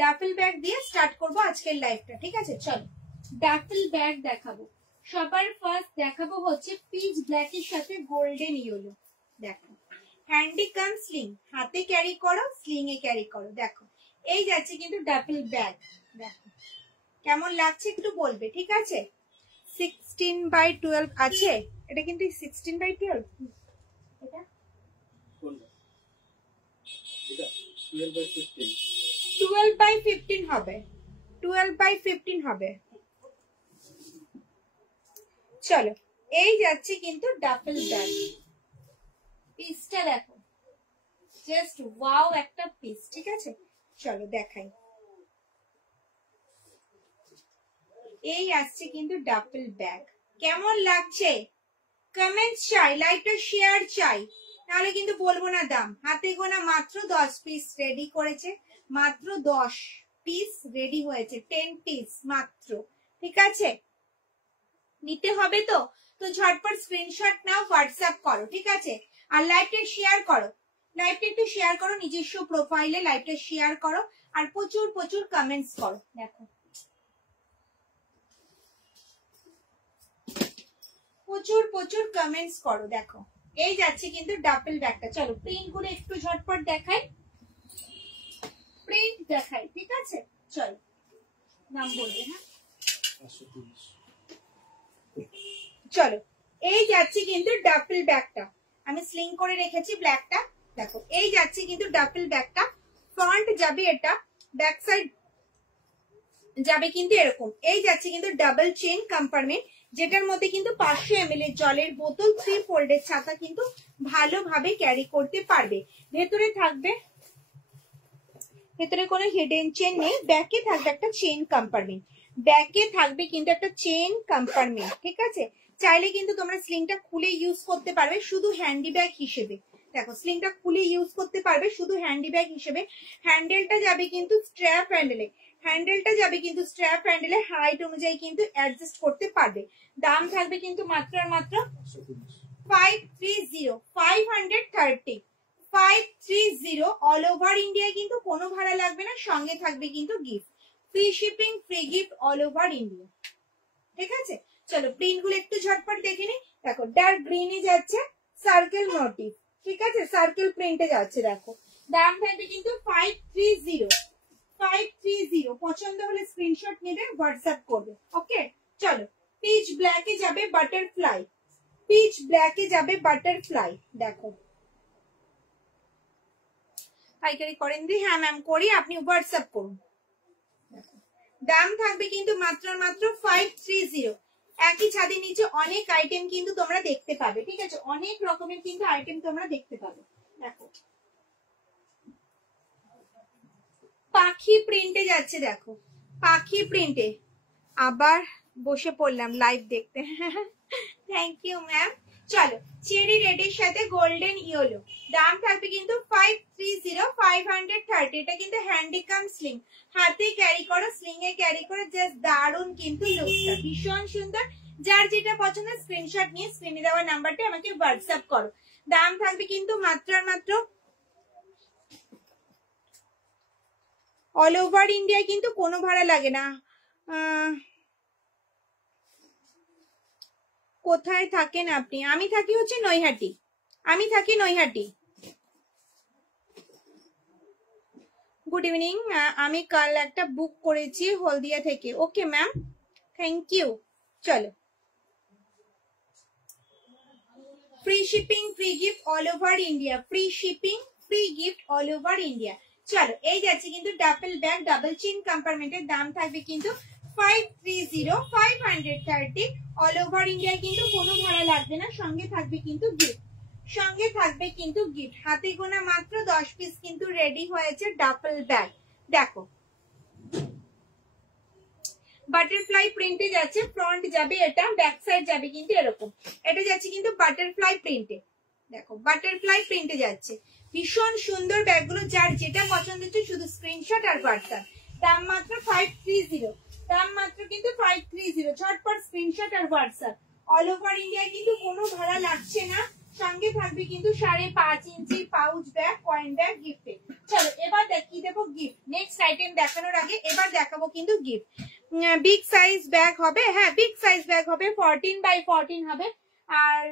Duffel bag দিয়ে start করব আজকের লাইভটা, ঠিক আছে? চলো ডাফেল ব্যাগ দেখাবো। সবার ফার্স্ট দেখাবো হচ্ছে পিচ ব্ল্যাক এর সাথে গোল্ডেন ইয়েলো। দেখো হ্যান্ডি কাম স্লিং, হাতে ক্যারি করো, স্লিং এ ক্যারি করো। দেখো এই যাচ্ছে কিন্তু ডাফেল ব্যাগ। দেখো কেমন লাগছে একটু বলবে, ঠিক আছে? 16x12 আছে, এটা কিন্তু 16x12। এটা কোনটা? এটা 12x15। 12x15 হবে, 12x15 হবে। চলো এই যাচ্ছে কিন্তু ডাফেল ব্যাগ। পিসটা দেখো, জাস্ট ওয়াও একটা পিস, ঠিক আছে? চলো দেখাই। এই আসছে কিন্তু ডাফেল ব্যাগ। কেমন লাগছে কমেন্ট চাই, লাইভটা শেয়ার চাই, তাহলে কিন্তু বলবো না দাম। হাতে গোনা মাত্র 10 পিস রেডি করেছে, মাত্র 10 পিস রেডি হয়েছে, 10 পিস মাত্র, ঠিক আছে? নিতে হবে তো ঝটপট স্ক্রিনশট নাও, হোয়াটসঅ্যাপ করো, ঠিক আছে? আর লাইভটা শেয়ার করো, লাইভটা একটু শেয়ার করো, নিজস্ব প্রোফাইলে লাইভটা শেয়ার করো, আর প্রচুর প্রচুর কমেন্টস করো। দেখো প্রচুর প্রচুর কমেন্টস করো। দেখো এই যাচ্ছে কিন্তু ডাফেল ব্যাগটা। চলো প্রিন্ট গুলো একটু ঝটপট দেখাই, প্রিন্ট দেখাই, ঠিক আছে? চলো নাম বলবে। হ্যাঁ চলো এই যাচ্ছে কিন্তু ডাফেল ব্যাগটা, আমি স্লিং করে রেখেছি ব্ল্যাকটা। দেখো এই যাচ্ছে কিন্তু ডাফেল ব্যাগটা। ফ্রন্ট যাবে এটা, ব্যাক সাইড যাবে কিন্তু এরকম। এই যাচ্ছে কিন্তু ডাবল চেইন কম্পার্টমেন্ট, যেটার মধ্যে কিন্তু 500 ml এর জলের বোতল, 3 ফোল্ডের ছাতা কিন্তু ভালোভাবে ক্যারি করতে পারবে। ভেতরে থাকবে, ভেতরে কোনো হিডেন চেন নেই, ব্যাকে থাকবে একটা চেইন কম্পার্টমেন্ট, ব্যাকে থাকবে কিন্তু একটা চেইন কম্পার্টমেন্ট, ঠিক আছে? চাইলে কিন্তু তোমরা স্লিংটা খুলে ইউজ করতে পারবে শুধু হ্যান্ডি ব্যাগ হিসেবে। দেখো স্লিংটা খুলে ইউজ করতে পারবে শুধু হ্যান্ডি ব্যাগ হিসেবে। হ্যান্ডেলটা যাবে কিন্তু স্ট্র্যাপ হ্যান্ডেলে, হ্যান্ডেলটা যাবে কিন্তু স্ট্র্যাপ হ্যান্ডেলে, হাইট অনুযায়ী কিন্তু অ্যাডজাস্ট করতে পারবে। দাম থাকবে কিন্তু মাত্র আর মাত্র 530, 530, 530 অল ওভার ইন্ডিয়ায় কিন্তু কোনো ভাড়া লাগবে না, সঙ্গে থাকবে কিন্তু gift, free shipping, free gift all over India, ঠিক আছে? চলো প্রিন্ট গুলো একটু ঝটপট দেখে নি। দেখো ডার্ক গ্রিনে যাচ্ছে সার্কেল মোটিভ, ঠিক আছে? সার্কেল প্রিন্টে যাচ্ছে। দেখো দাম থাকবে কিন্তু 530, 530। পছন্দ হলে স্ক্রিনশট নেবে, হোয়াটসঅ্যাপ করবে, ওকে? চলো পিচ ব্ল্যাকে যাবে বাটারফ্লাই, পিচ ব্ল্যাকে যাবে বাটারফ্লাই। দেখো পাইকারি করেন দি? হ্যাঁ ম্যাম করি, আপনি হোয়াটসঅ্যাপ করুন। দাম থাকবে কিন্তু মাত্র মাত্র 530। একই ছাদের নিচে অনেক আইটেম কিন্তু তোমরা দেখতে পাবে, ঠিক আছে? অনেক রকমের কিন্তু আইটেম তোমরা দেখতে পাবে। দেখো পাখি প্রিন্টে যাচ্ছে, দেখো পাখি প্রিন্টে। আবার বসে পড়লাম লাইভ দেখতে, থ্যাংক ইউ ম্যাম। চলো চেরি রেডের সাথে গোল্ডেন ইয়েলো, দাম থাকবে কিন্তু 530, 530। এটা কিন্তু হ্যান্ডিকাম স্লিং, হাতে ক্যারি করো, স্লিং এ ক্যারি করো, জাস্ট দারুন কিন্তু লুকটা, ভীষণ সুন্দর। যার যেটা পছন্দ স্ক্রিনশট নিয়ে স্ক্রিনে দেওয়া নাম্বারটা আমাকে হোয়াটসঅ্যাপ করো। দাম থাকবে কিন্তু মাত্র আর মাত্র, অল ওভার ইন্ডিয়া কিন্তু কোনো ভাড়া লাগে না। কোথায় থাকেন আপনি? আমি থাকি হচ্ছে নৈহাটি, আমি থাকি নৈহাটি। গুড ইভিনিং, আমি কাল একটা বুক করেছি হলদিয়া থেকে। Okay ma'am, thank you. চলো free shipping, free gift all over India, free shipping, free gift all over India. চলো এই যাচ্ছে কিন্তু ডাবল ব্যাগ, ডাবল চেইন কম্পার্টমেন্টের, দাম থাকবে কিন্তু 530, 530 অল ওভার ইন্ডিয়া কিন্তু কোনো ভাড়া লাগবে না, সঙ্গে থাকবে কিন্তু গিফট, সঙ্গে থাকবে কিন্তু গিফট। হাতে গোনা মাত্র 10 পিস কিন্তু রেডি হয়েছে ডাবল ব্যাগ। দেখো বাটারফ্লাই প্রিন্টে যাচ্ছে, ফ্রন্ট যাবে এটা, ব্যাক সাইড যাবে কিন্তু এরকম। এটা যাচ্ছে কিন্তু বাটারফ্লাই প্রিন্টে। দেখো বাটারফ্লাই প্রিন্টে যাচ্ছে, ভীষণ সুন্দর ব্যাগগুলো। যার যেটা পছন্দ হচ্ছে শুধু স্ক্রিনশট আর হোয়াটসঅ্যাপ। দাম মাত্র 530, দাম মাত্র কিন্তু 530। ঝটপট স্ক্রিনশট আর হোয়াটসঅ্যাপ। অল ওভার ইন্ডিয়া কিন্তু কোনো ভাড়া লাগছে না, সঙ্গে থাকবে কিন্তু 5.5 ইঞ্চি পাউচ ব্যাগ, কয়েন ব্যাগ গিফটে। চলো এবার কি দেবো গিফট। নেক্সট আইটেম দেখানোর আগে এবার দেখাবো কিন্তু গিফট। বিগ সাইজ ব্যাগ হবে, হ্যাঁ বিগ সাইজ ব্যাগ হবে, 14x14 হবে আর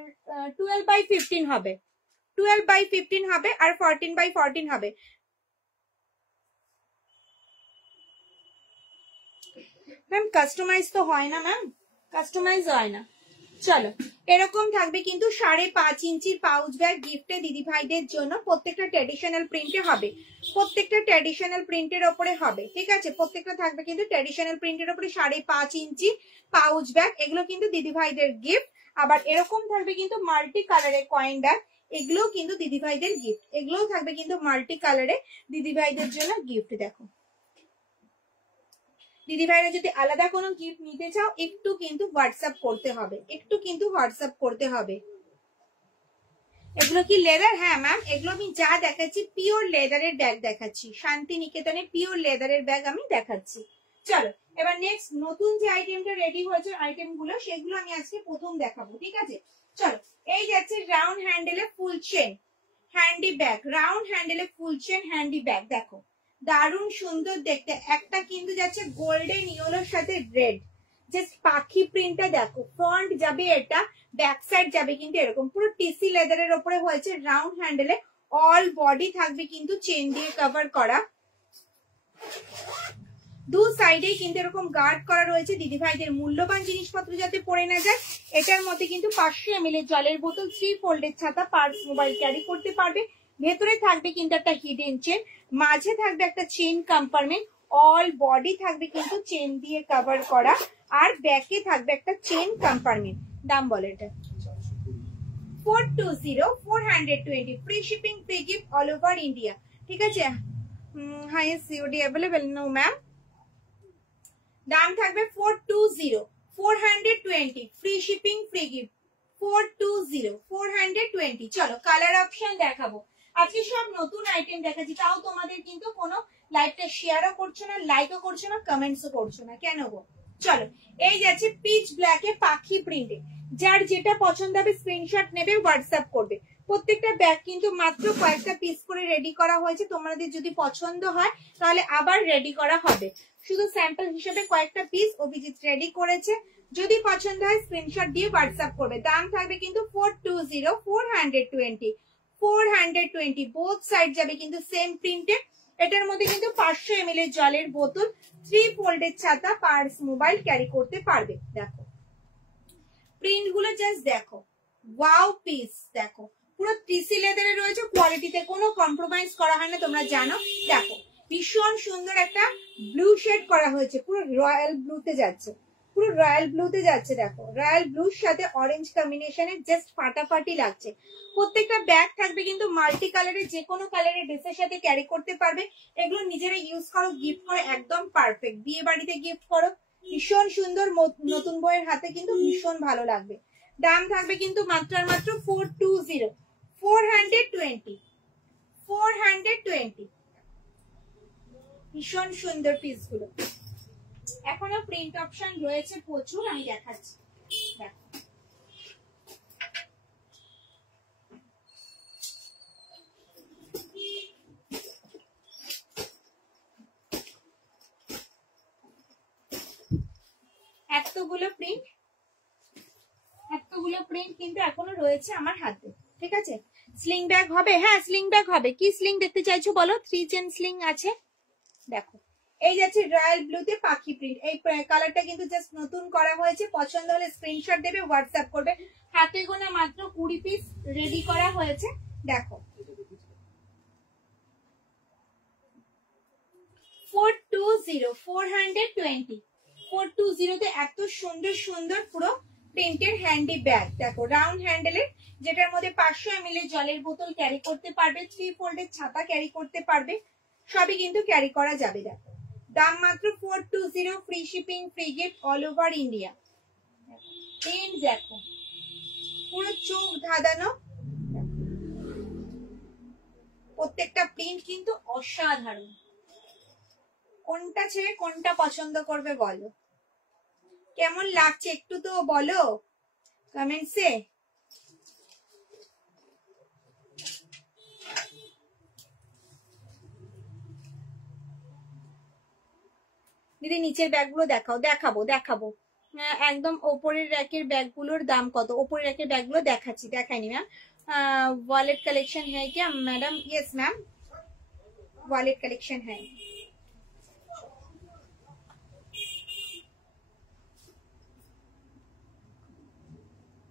12x15 হবে, 12x15 হবে আর 14x14 হবে। ম্যাম কাস্টমাইজ তো হয় না, ম্যাম কাস্টমাইজ হয় না। চলো এরকম থাকবে কিন্তু 5.5 ইঞ্চির পাউচ ব্যাগ গিফটে দিদি ভাইদের জন্য। প্রত্যেকটা ট্র্যাডিশনাল প্রিন্টে হবে, প্রত্যেকটা ট্র্যাডিশনাল প্রিন্টের ওপরে হবে, ঠিক আছে। প্রত্যেকটা থাকবে কিন্তু ট্র্যাডিশনাল প্রিন্টের ওপরে 5.5 ইঞ্চি পাউচ ব্যাগ, এগুলো কিন্তু দিদি ভাইদের গিফট। আবার এরকম থাকবে কিন্তু মাল্টি কালারের কয়েন ব্যাগ, এগুলোও কিন্তু দিদি ভাইদের গিফট। এগুলোও থাকবে কিন্তু মাল্টি কালারে দিদি ভাইদের জন্য গিফট। দেখো দিদি ভাইরা যদি আলাদা কোনো গিফট নিতে চাও একটু কিন্তু হোয়াটসঅ্যাপ করতে হবে, একটু কিন্তু হোয়াটসঅ্যাপ করতে হবে। এগুলো কি লেদার? হ্যাঁ ম্যাম এগুলো আমি যা দেখাচ্ছি পিওর লেদারের ব্যাগ দেখাচ্ছি, শান্তিনিকেতনে পিওর লেদারের ব্যাগ আমি দেখাচ্ছি। চলো এবার নেক্সট নতুন যে আইটেমটা রেডি হয়েছে আইটেম গুলো সেগুলো আমি আজকে প্রথম দেখাবো, ঠিক আছে। চলো এই যাচ্ছে রাউন্ড হ্যান্ডেলে ফুল চেন হ্যান্ডি ব্যাগ, রাউন্ড হ্যান্ডেলে ফুল চেন হ্যান্ডি ব্যাগ। দেখো দারুণ সুন্দর দেখতে, একটা কিন্তু যাচ্ছে গোল্ডেন ইয়েলোর সাথে রেড, জাস্ট পাখি প্রিন্টটা দেখো। ফ্রন্ট যাবে এটা, ব্যাক সাইড যাবে কিন্তু এরকম পুরো টিসি লেদারের উপরে হয়েছে, রাউন্ড হ্যান্ডেলে অল বডি থাকবে কিন্তু চেন দিয়ে কভার করা। দু সাইডে কিন্তু এরকম গার্ড করা রয়েছে দিদি ভাইদের মূল্যবান জিনিসপত্র যাতে পড়ে না যায়। এটার মধ্যে কিন্তু 500 ml জলের বোতল, 3 ফোল্ডের ছাতা, পার্স, মোবাইল ক্যারি করতে পারবে। ভেতরে থাকবে কিন্তু একটা হিডেন চেন, মাঝে থাকবে একটা চেন কম্পার্টমেন্ট, অল বডি থাকবে কিন্তু চেন দিয়ে কভার করা আর ব্যাকে থাকবে একটা চেন কম্পার্টমেন্ট। দাম বলে এটা 420 420, free shipping, free gift all over India, ঠিক আছে। Highest COD available no ma'am. দাম থাকবে 420 420, ফ্রি শিপিং, ফ্রি গিফট 420 420। চলো কালার অপশন দেখাবো, আজকে সব নতুন আইটেম দেখাচ্ছি, তাও তোমাদের কিন্তু কোনো লাইভটা শেয়ারও করছো না, লাইকও করছো না, কমেন্টসও করছো না, কেন গো। চলো এই যাচ্ছে পিচ ব্ল্যাকে পাখি প্রিন্টে, যার যেটা পছন্দ হবে স্ক্রিনশট নেবে, হোয়াটসঅ্যাপ করবে। প্রত্যেকটা ব্যাগ কিন্তু মাত্র কয়েকটা পিস করে রেডি করা হয়েছে, তোমাদের যদি পছন্দ হয় তাহলে আবার রেডি করা হবে। শুধু স্যাম্পল হিসেবে কয়েকটা পিস অভিজিৎ রেডি করেছে, যদি পছন্দ হয় স্ক্রিনশট দিয়ে হোয়াটসঅ্যাপ করবে। দাম থাকবে কিন্তু 420 420 420, বোথ সাইড যাবে কিন্তু সেম প্রিন্টে। এটার মধ্যে কিন্তু 500 ml জলের বোতল, 3 ফোল্ডের ছাতা, পার্স, মোবাইল ক্যারি করতে পারবে। দেখো প্রিন্ট গুলো জাস্ট দেখো, ওয়াও পিস দেখো, পুরো টিসি লেদারে রয়েছে, কোয়ালিটিতে কোনো কম্প্রোমাইজ করা হয় না, তোমরা জানো। দেখো ভীষণ সুন্দর একটা ব্লু শেড করা হয়েছে, পুরো রয়্যাল ব্লুতে যাচ্ছে, পুরো রয়্যাল ব্লুতে যাচ্ছে। দেখো রয়্যাল ব্লুর সাথে অরেঞ্জ কম্বিনেশনে জাস্ট ফাটাফাটি লাগছে। প্রত্যেকটা ব্যাগ থাকবে কিন্তু মাল্টি কালারের, যে কোনো কালারের ড্রেসের সাথে ক্যারি করতে পারবে। এগুলো নিজেরা ইউজ করো, গিফট করো, একদম পারফেক্ট, বিয়ে বাড়িতে গিফট করো, ভীষণ সুন্দর, নতুন বইয়ের হাতে কিন্তু ভীষণ ভালো লাগবে। দাম থাকবে কিন্তু মাত্র আর মাত্র 420 420 420। ভীষণ সুন্দর পিস গুলো, এখনো প্রিন্ট অপশন রয়েছে প্রচুর, আমি দেখাচ্ছি। দেখো এতগুলো প্রিন্ট কিন্তু এখনো রয়েছে আমার হাতে, ঠিক আছে। স্লিং ব্যাগ হবে, হ্যাঁ স্লিং ব্যাগ হবে। কি স্লিং দেখতে চাইছো বলো? 3 চেন স্লিং আছে। দেখো এই যাচ্ছে রয়্যাল ব্লুতে পাখি প্রিন্ট, এই কালারটা কিন্তু জাস্ট নতুন করা হয়েছে। পছন্দ হলে স্ক্রিনশট দেবে, হোয়াটসঅ্যাপ করবে। হাতে গোনা মাত্র 20 পিস রেডি করা হয়েছে। দেখো 420 420 420 তে এত সুন্দর সুন্দর পুরো প্রিন্টের হ্যান্ডি ব্যাগ। দেখো রাউন্ড হ্যান্ডেলের, যেটার মধ্যে 500 ml জলের বোতল ক্যারি করতে পারবে, 3 ফোল্ডের ছাতা ক্যারি করতে পারবে, সবই কিন্তু ক্যারি করা যাবে। দেখো দাম মাত্র 420, free shipping, free gift all over India. Print দেখো পুরো চোখ ধাঁধানো, প্রত্যেকটা প্রিন্ট কিন্তু অসাধারণ। কোনটা ছেড়ে কোনটা পছন্দ করবে বলো, কেমন লাগছে একটু তো বলো কমেন্টসে। দিদি নিচের ব্যাগগুলো দেখাও। দেখাবো দেখাবো, একদম ওপরের র্যাকের ব্যাগগুলোর দাম কত? ওপরের র্যাকের ব্যাগগুলো দেখাচ্ছি, দেখাইনি ম্যাম। वॉलेट कलेक्शन है क्या madam? Yes ma'am, wallet collection है।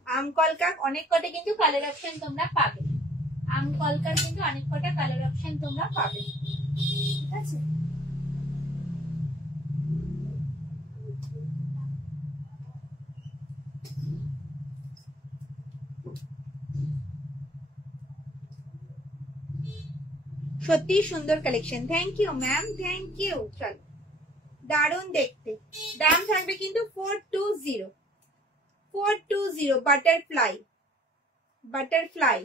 আমকলকার অনেক কটা কিন্তু কালার অপশন তোমরা পাবে, আমকলকার কিন্তু অনেক কটা কালার অপশন তোমরা পাবে, ঠিক আছে। সত্যি সুন্দর collection, thank you ma'am, thank you. চলো, দারুণ দেখতে। দাম থাকবে কিন্তু 420, 420 বাটারফ্লাই, বাটারফ্লাই।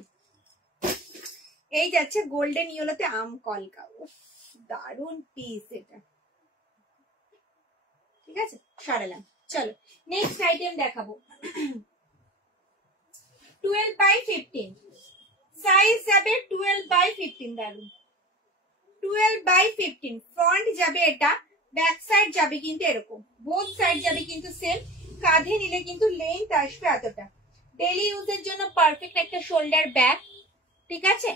এই যাচ্ছে গোল্ডেন ইয়েলোতে আম কলকা, দারুণ পিস এটা, ঠিক আছে, সরালাম। চলো নেক্সট আইটেম দেখাবো। 12/15 সাইজ যাবে, 12/15, দারুণ। 12/15 ফ্রন্ট যাবে এটা, ব্যাক সাইড যাবে কিন্তু এরকম, বোথ সাইড যাবে কিন্তু সেম। কাঁধে নিলে কিন্তু লেন্থ আসবে এতটা। ডেইলি ইউজের জন্য পারফেক্ট একটা শোল্ডার ব্যাগ, ঠিক আছে।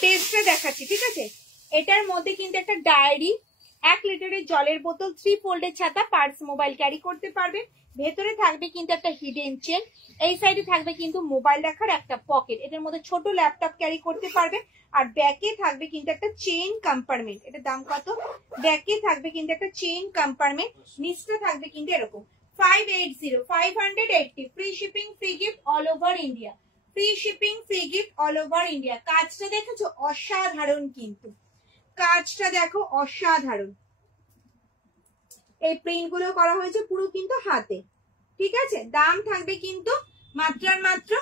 পেজটা দেখাচ্ছি, ঠিক আছে। এটার মধ্যে কিন্তু একটা ডায়েরি, 1 লিটারের জলের বোতল, 3 ফোল্ডের ছাতা, পার্স, মোবাইল ক্যারি করতে পারবে। ভেতরে থাকবে কিন্তু একটা হিডেন চেন, এই সাইডে থাকবে কিন্তু মোবাইল রাখার একটা পকেট, এটার মধ্যে ছোট ল্যাপটপ ক্যারি করতে পারবে। আর ব্যাকে থাকবে কিন্তু একটা চেইন কম্পার্টমেন্ট, এটার দাম কত? ব্যাকে থাকবে কিন্তু একটা চেইন কম্পার্টমেন্ট, নিচটা থাকবে কিন্তু এরকম। 580 free shipping, free gift all over India, free shipping, free gift all over India. কাজটা দেখেছো অসাধারণ, কিন্তু কাজটা দেখো অসাধারণ। এই প্রিন্ট গুলো করা হয়েছে পুরো কিন্তু হাতে, ঠিক আছে। দাম থাকবে কিন্তু মাত্র আর মাত্র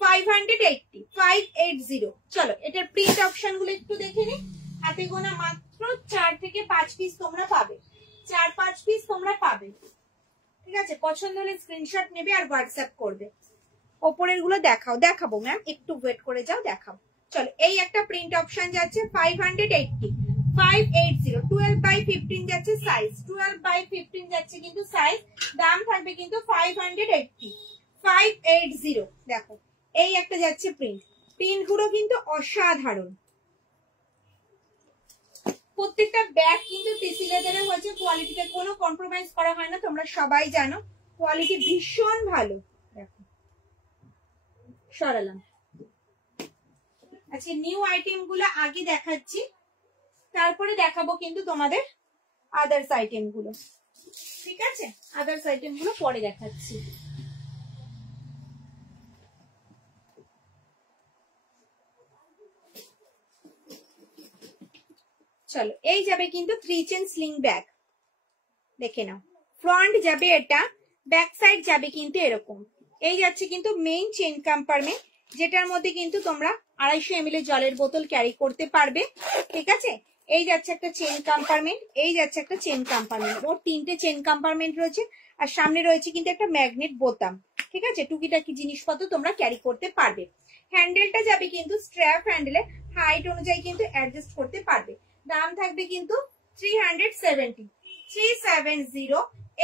580। চলো এটার প্রিন্ট অপশন গুলো একটু দেখে নি। হাতে গোনা মাত্র 4 থেকে 5 পিস তোমরা পাবে, 4-5 পিস তোমরা পাবে, ঠিক আছে। পছন্দ হলে স্ক্রিনশট নেবে আর হোয়াটসঅ্যাপ করবে। ওপরের গুলো দেখাও, দেখাবো ম্যাম, একটু ওয়েট করে যাও, দেখাবো। চলো এই একটা প্রিন্ট অপশন যাচ্ছে 580, 12/15 যাচ্ছে সাইজ, 12/15 যাচ্ছে কিন্তু সাইজ। দাম থাকবে কিন্তু 580। দেখো এই একটা যাচ্ছে প্রিন্ট, প্রিন্ট গুলো কিন্তু অসাধারণ। প্রত্যেকটা ব্যাগ কিন্তু টিসি লেদারের হয়েছে, কোয়ালিটিতে কোনো কম্প্রোমাইজ করা হয় না, তোমরা সবাই জানো কোয়ালিটি ভীষণ ভালো। দেখো সরালাম। আচ্ছা নিউ আইটেম গুলো আগে দেখাচ্ছি, তারপরে দেখাবো কিন্তু তোমাদের আদার্স আইটেম গুলো, ঠিক আছে। আদার্স আইটেম গুলো পরে দেখাচ্ছি। চলো এই যাবে কিন্তু 3 চেন স্লিং ব্যাগ, দেখে নাও। ফ্রন্ট যাবে এটা, ব্যাক সাইড যাবে কিন্তু এরকম। এই যাচ্ছে কিন্তু মেইন চেন কম্পার্টমেন্ট, যেটার মধ্যে কিন্তু তোমরা 250 ml জলের বোতল ক্যারি করতে পারবে, ঠিক আছে। এই যাচ্ছে একটা চেন কম্পার্টমেন্ট, এই যাচ্ছে একটা চেন কম্পার্টমেন্ট, ওর 3টে চেন কম্পার্টমেন্ট রয়েছে। আর সামনে রয়েছে কিন্তু একটা ম্যাগনেট বোতাম, ঠিক আছে। টুকিটাকি জিনিসপত্র তোমরা ক্যারি করতে পারবে। হ্যান্ডেলটা যাবে কিন্তু স্ট্র্যাপ হ্যান্ডেলে, হাইট অনুযায়ী কিন্তু অ্যাডজাস্ট করতে পারবে। দাম থাকবে কিন্তু 370।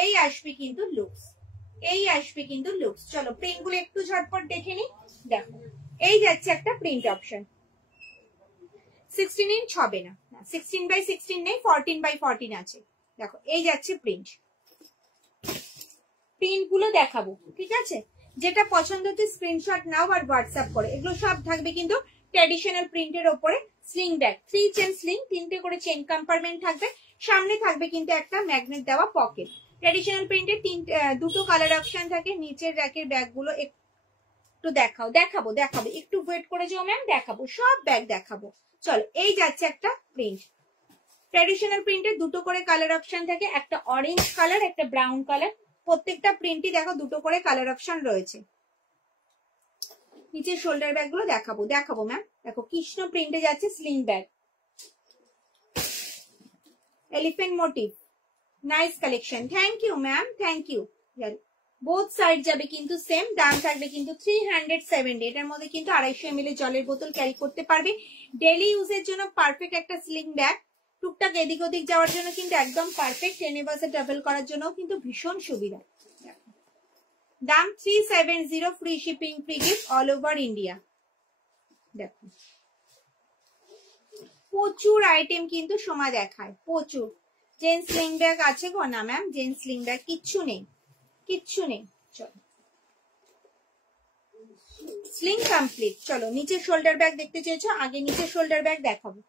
এই আসবে কিন্তু লুকস, এই আসবে কিন্তু লুকস। চলো প্রিন্ট গুলো একটু ঝটপট দেখে নি। দেখো এই যাচ্ছে একটা প্রিন্ট অপশন, 16 ইঞ্চ হবে না, 16/16 নেই, 14/14 আছে। দেখো এই যাচ্ছে প্রিন্ট, প্রিন্ট গুলো দেখাবো, ঠিক আছে। যেটা পছন্দ হচ্ছে স্ক্রিনশট নাও আর হোয়াটসঅ্যাপ করে। এগুলো সব থাকবে কিন্তু ট্র্যাডিশনাল প্রিন্টের ওপরে। স্লিং ব্যাগ, 3 চেন স্লিং, 3টে করে চেন কম্পার্টমেন্ট থাকবে, সামনে থাকবে কিন্তু একটা ম্যাগনেট দেওয়া পকেট। ট্র্যাডিশনাল প্রিন্টের 2টো কালার অপশন থাকে। নিচের র্যাকের ব্যাগ গুলো একটু দেখাও, দেখাবো দেখাবো, একটু ওয়েট করে যাও ম্যাম, দেখাবো সব ব্যাগ দেখাবো। চলো এই যাচ্ছে একটা প্রিন্ট, ট্র্যাডিশনাল প্রিন্টের 2টো করে কালার অপশন থাকে, একটা অরেঞ্জ কালার, একটা ব্রাউন কালার। প্রত্যেকটা প্রিন্টই দেখো 2টো করে কালার অপশন রয়েছে। নিচের শোল্ডার ব্যাগ গুলো দেখাবো, দেখাবো ম্যাম। দেখো কৃষ্ণ প্রিন্টে যাচ্ছে sling bag, elephant motif, nice collection, thank you ma'am, thank you. Both side যাবে কিন্তু সেম, দাম থাকবে কিন্তু 370। এটার মধ্যে কিন্তু 250 ml জলের বোতল ক্যারি করতে পারবে। ডেইলি ইউজের জন্য পারফেক্ট একটা স্লিং ব্যাগ, টুকটাক এদিক ওদিক যাওয়ার জন্য কিন্তু একদম পারফেক্ট, টেনে বাসে ট্রাভেল করার জন্য কিন্তু ভীষণ সুবিধা। দাম 370, free shipping, free gift all over India. দেখো প্রচুর আইটেম কিন্তু সময় দেখায়, প্রচুর। জেন্টস স্লিং ব্যাগ আছে গো? না ম্যাম, জেন্টস স্লিং ব্যাগ কিচ্ছু নেই, কিচ্ছু নেই। চলো স্লিং কমপ্লিট। চলো নিচের শোল্ডার ব্যাগ দেখতে চেয়েছো, আগে নিচের শোল্ডার ব্যাগ দেখাবো।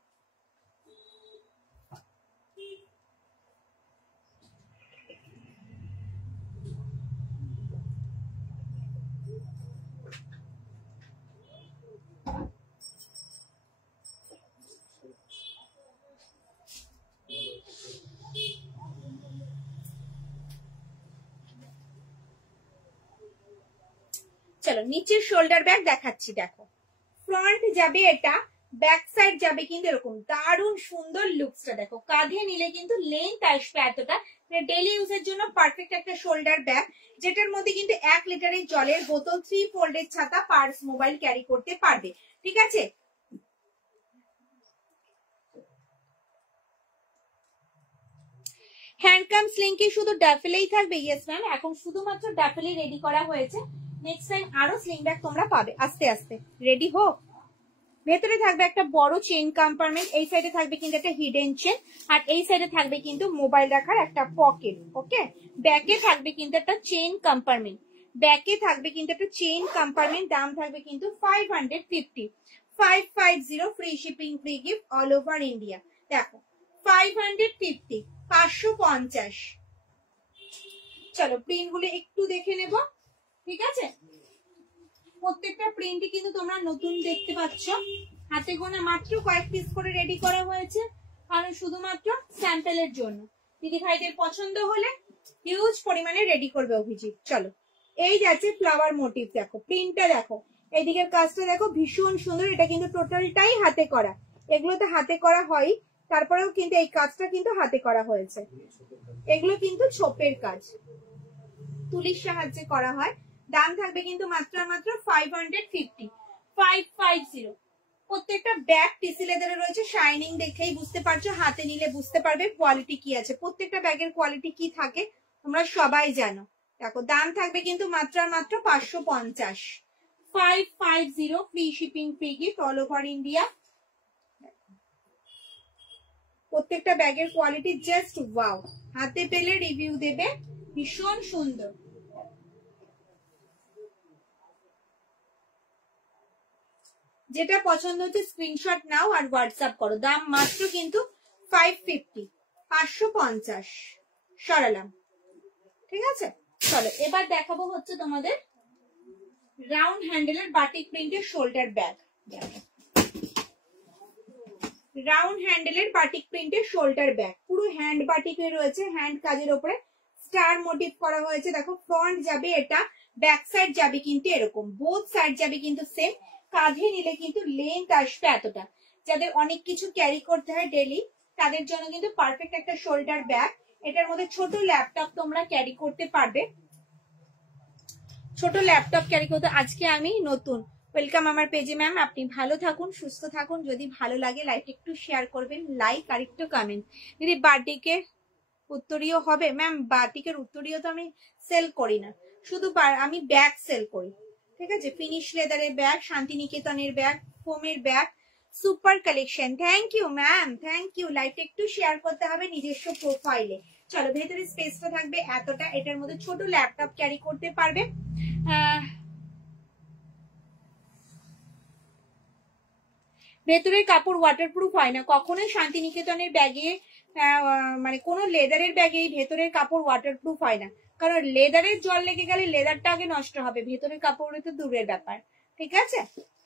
চলো নিচের শোল্ডার ব্যাগ দেখাচ্ছি। দেখো ফ্রন্ট যাবে এটা, ব্যাক সাইড যাবে কিন্তু এরকম, দারুণ সুন্দর লুকসটা দেখো। কাঁধে নিলে কিন্তু লেন্থ আসবে এতটা, ডেইলি ইউজের জন্য পারফেক্ট একটা শোল্ডার ব্যাগ, যেটার মধ্যে কিন্তু 1 লিটারের জলের বোতল, 3 ফোল্ডের ছাতা, পার্স, মোবাইল ক্যারি করতে পারবে। ঠিক আছে, হ্যান্ডকাম স্লিং কি শুধু ড্যাফেলেই থাকবে? ইয়েস ম্যাম, এখন শুধুমাত্র ড্যাফেলেই রেডি করা হয়েছে। নেক্সট টাইম আরো স্লিং ব্যাগ তোমরা পাবে, আস্তে আস্তে রেডি হোক। ভেতরে থাকবে একটা বড় চেইন কম্পার্টমেন্ট, এই সাইডে থাকবে কিন্তু একটা হিডেন চেন, আর এই সাইডে থাকবে কিন্তু মোবাইল রাখার একটা পকেট। ওকে, ব্যাকে থাকবে কিন্তু একটা চেইন কম্পার্টমেন্ট, ব্যাকে থাকবে কিন্তু একটা চেইন কম্পার্টমেন্ট। দাম থাকবে কিন্তু 550, 550, free shipping, free gift all over India. দেখো 550, 550। চলো প্রিন্ট গুলো একটু দেখে নেব। ঠিক আছে, প্রত্যেকটা প্রিন্টই কিন্তু তোমরা নতুন দেখতে পাচ্ছ, হাতে গোনা মাত্র কয়েক পিস করে রেডি করা হয়েছে, কারণ শুধুমাত্র স্যাম্পলের জন্য। দিদি ভাইদের পছন্দ হলে হিউজ পরিমাণে রেডি করবে অভিজিৎ। চলো এই যাচ্ছে ফ্লাওয়ার মোটিভ, দেখো প্রিন্টটা দেখো, এইদিকের কাজটা দেখো ভীষণ সুন্দর। এটা কিন্তু টোটালটাই হাতে করা, এগুলো তো হাতে করা হয়, তারপরেও কিন্তু এই কাজটা কিন্তু হাতে করা হয়েছে। এগুলো কিন্তু ছোপের কাজ, তুলির সাহায্যে করা হয়। দাম থাকবে কিন্তু মাত্র মাত্র 550, 550। প্রত্যেকটা ব্যাগ টিসি লেদারে রয়েছে, শাইনিং দেখেই বুঝতে পারছো, হাতে নিলে বুঝতে পারবে কোয়ালিটি কি আছে। প্রত্যেকটা ব্যাগের কোয়ালিটি কি থাকে তোমরা সবাই জানো। দেখো দাম থাকবে কিন্তু মাত্র মাত্র 550, 550, free shipping, free gift all over India. প্রত্যেকটা ব্যাগের কোয়ালিটি জাস্ট ওয়াও, হাতে পেলে রিভিউ দেবে, ভীষণ সুন্দর। যেটা পছন্দ হচ্ছে স্ক্রিনশট নাও আর হোয়াটসঅ্যাপ করো। দাম মাত্র কিন্তু 550, 550 সরালাম। ঠিক আছে, চলো এবার দেখাবো হচ্ছে তোমাদের রাউন্ড হ্যান্ডেলের বাটিক প্রিন্টের শোল্ডার ব্যাগ। রাউন্ড হ্যান্ডেলের বাটিক প্রিন্টের শোল্ডার ব্যাগ, পুরো হ্যান্ড বাটিকে রয়েছে, হ্যান্ড কাজের উপরে স্টার মোটিভ করা হয়েছে। দেখো ফ্রন্ট যাবে এটা, ব্যাক সাইড যাবে কিন্তু এরকম, বোথ সাইড যাবে কিন্তু সেম। কাঁধে নিলে কিন্তু লেন্থ আসবে এতটা, যাদের অনেক কিছু ক্যারি করতে হয় ডেলি, তাদের জন্য কিন্তু পারফেক্ট একটা শোল্ডার ব্যাগ। এটার মধ্যে ছোট ল্যাপটপ তোমরা ক্যারি করতে পারবে, ছোট ল্যাপটপ ক্যারি করতে। আজকে আমি নতুন, ওয়েলকাম আমার পেজে ম্যাম। আপনি ভালো থাকুন, সুস্থ থাকুন, যদি ভালো লাগে লাইক একটু শেয়ার করবেন, লাইক আর একটু কমেন্ট। যদি বার্থডেকে উত্তরীয় হবে ম্যাম, বাটিকের উত্তরীয় তো আমি সেল করি না, শুধু আমি ব্যাগ সেল করি। ঠিক আছে, ফিনিশ লেদারের ব্যাগ, শান্তিনিকেতনের ব্যাগ, ফোমের bag, super collection. Thank you ma'am, thank you. লাইভটা একটু শেয়ার করতে হবে নিজস্ব প্রোফাইলে। চলো ভেতরে স্পেসটা থাকবে এতটা, এটার মধ্যে ছোট ল্যাপটপ ক্যারি করতে পারবে। ভেতরের কাপড় ওয়াটারপ্রুফ হয় না কখনোই শান্তিনিকেতনের ব্যাগে, মানে কোনো লেদারের ব্যাগে ভেতরের কাপড় ওয়াটারপ্রুফ হয় না, কারণ লেদারের জল লেগে গেলে লেদারটা আগে নষ্ট হবে, ভেতরের কাপড় তো দূরের ব্যাপার। ঠিক আছে,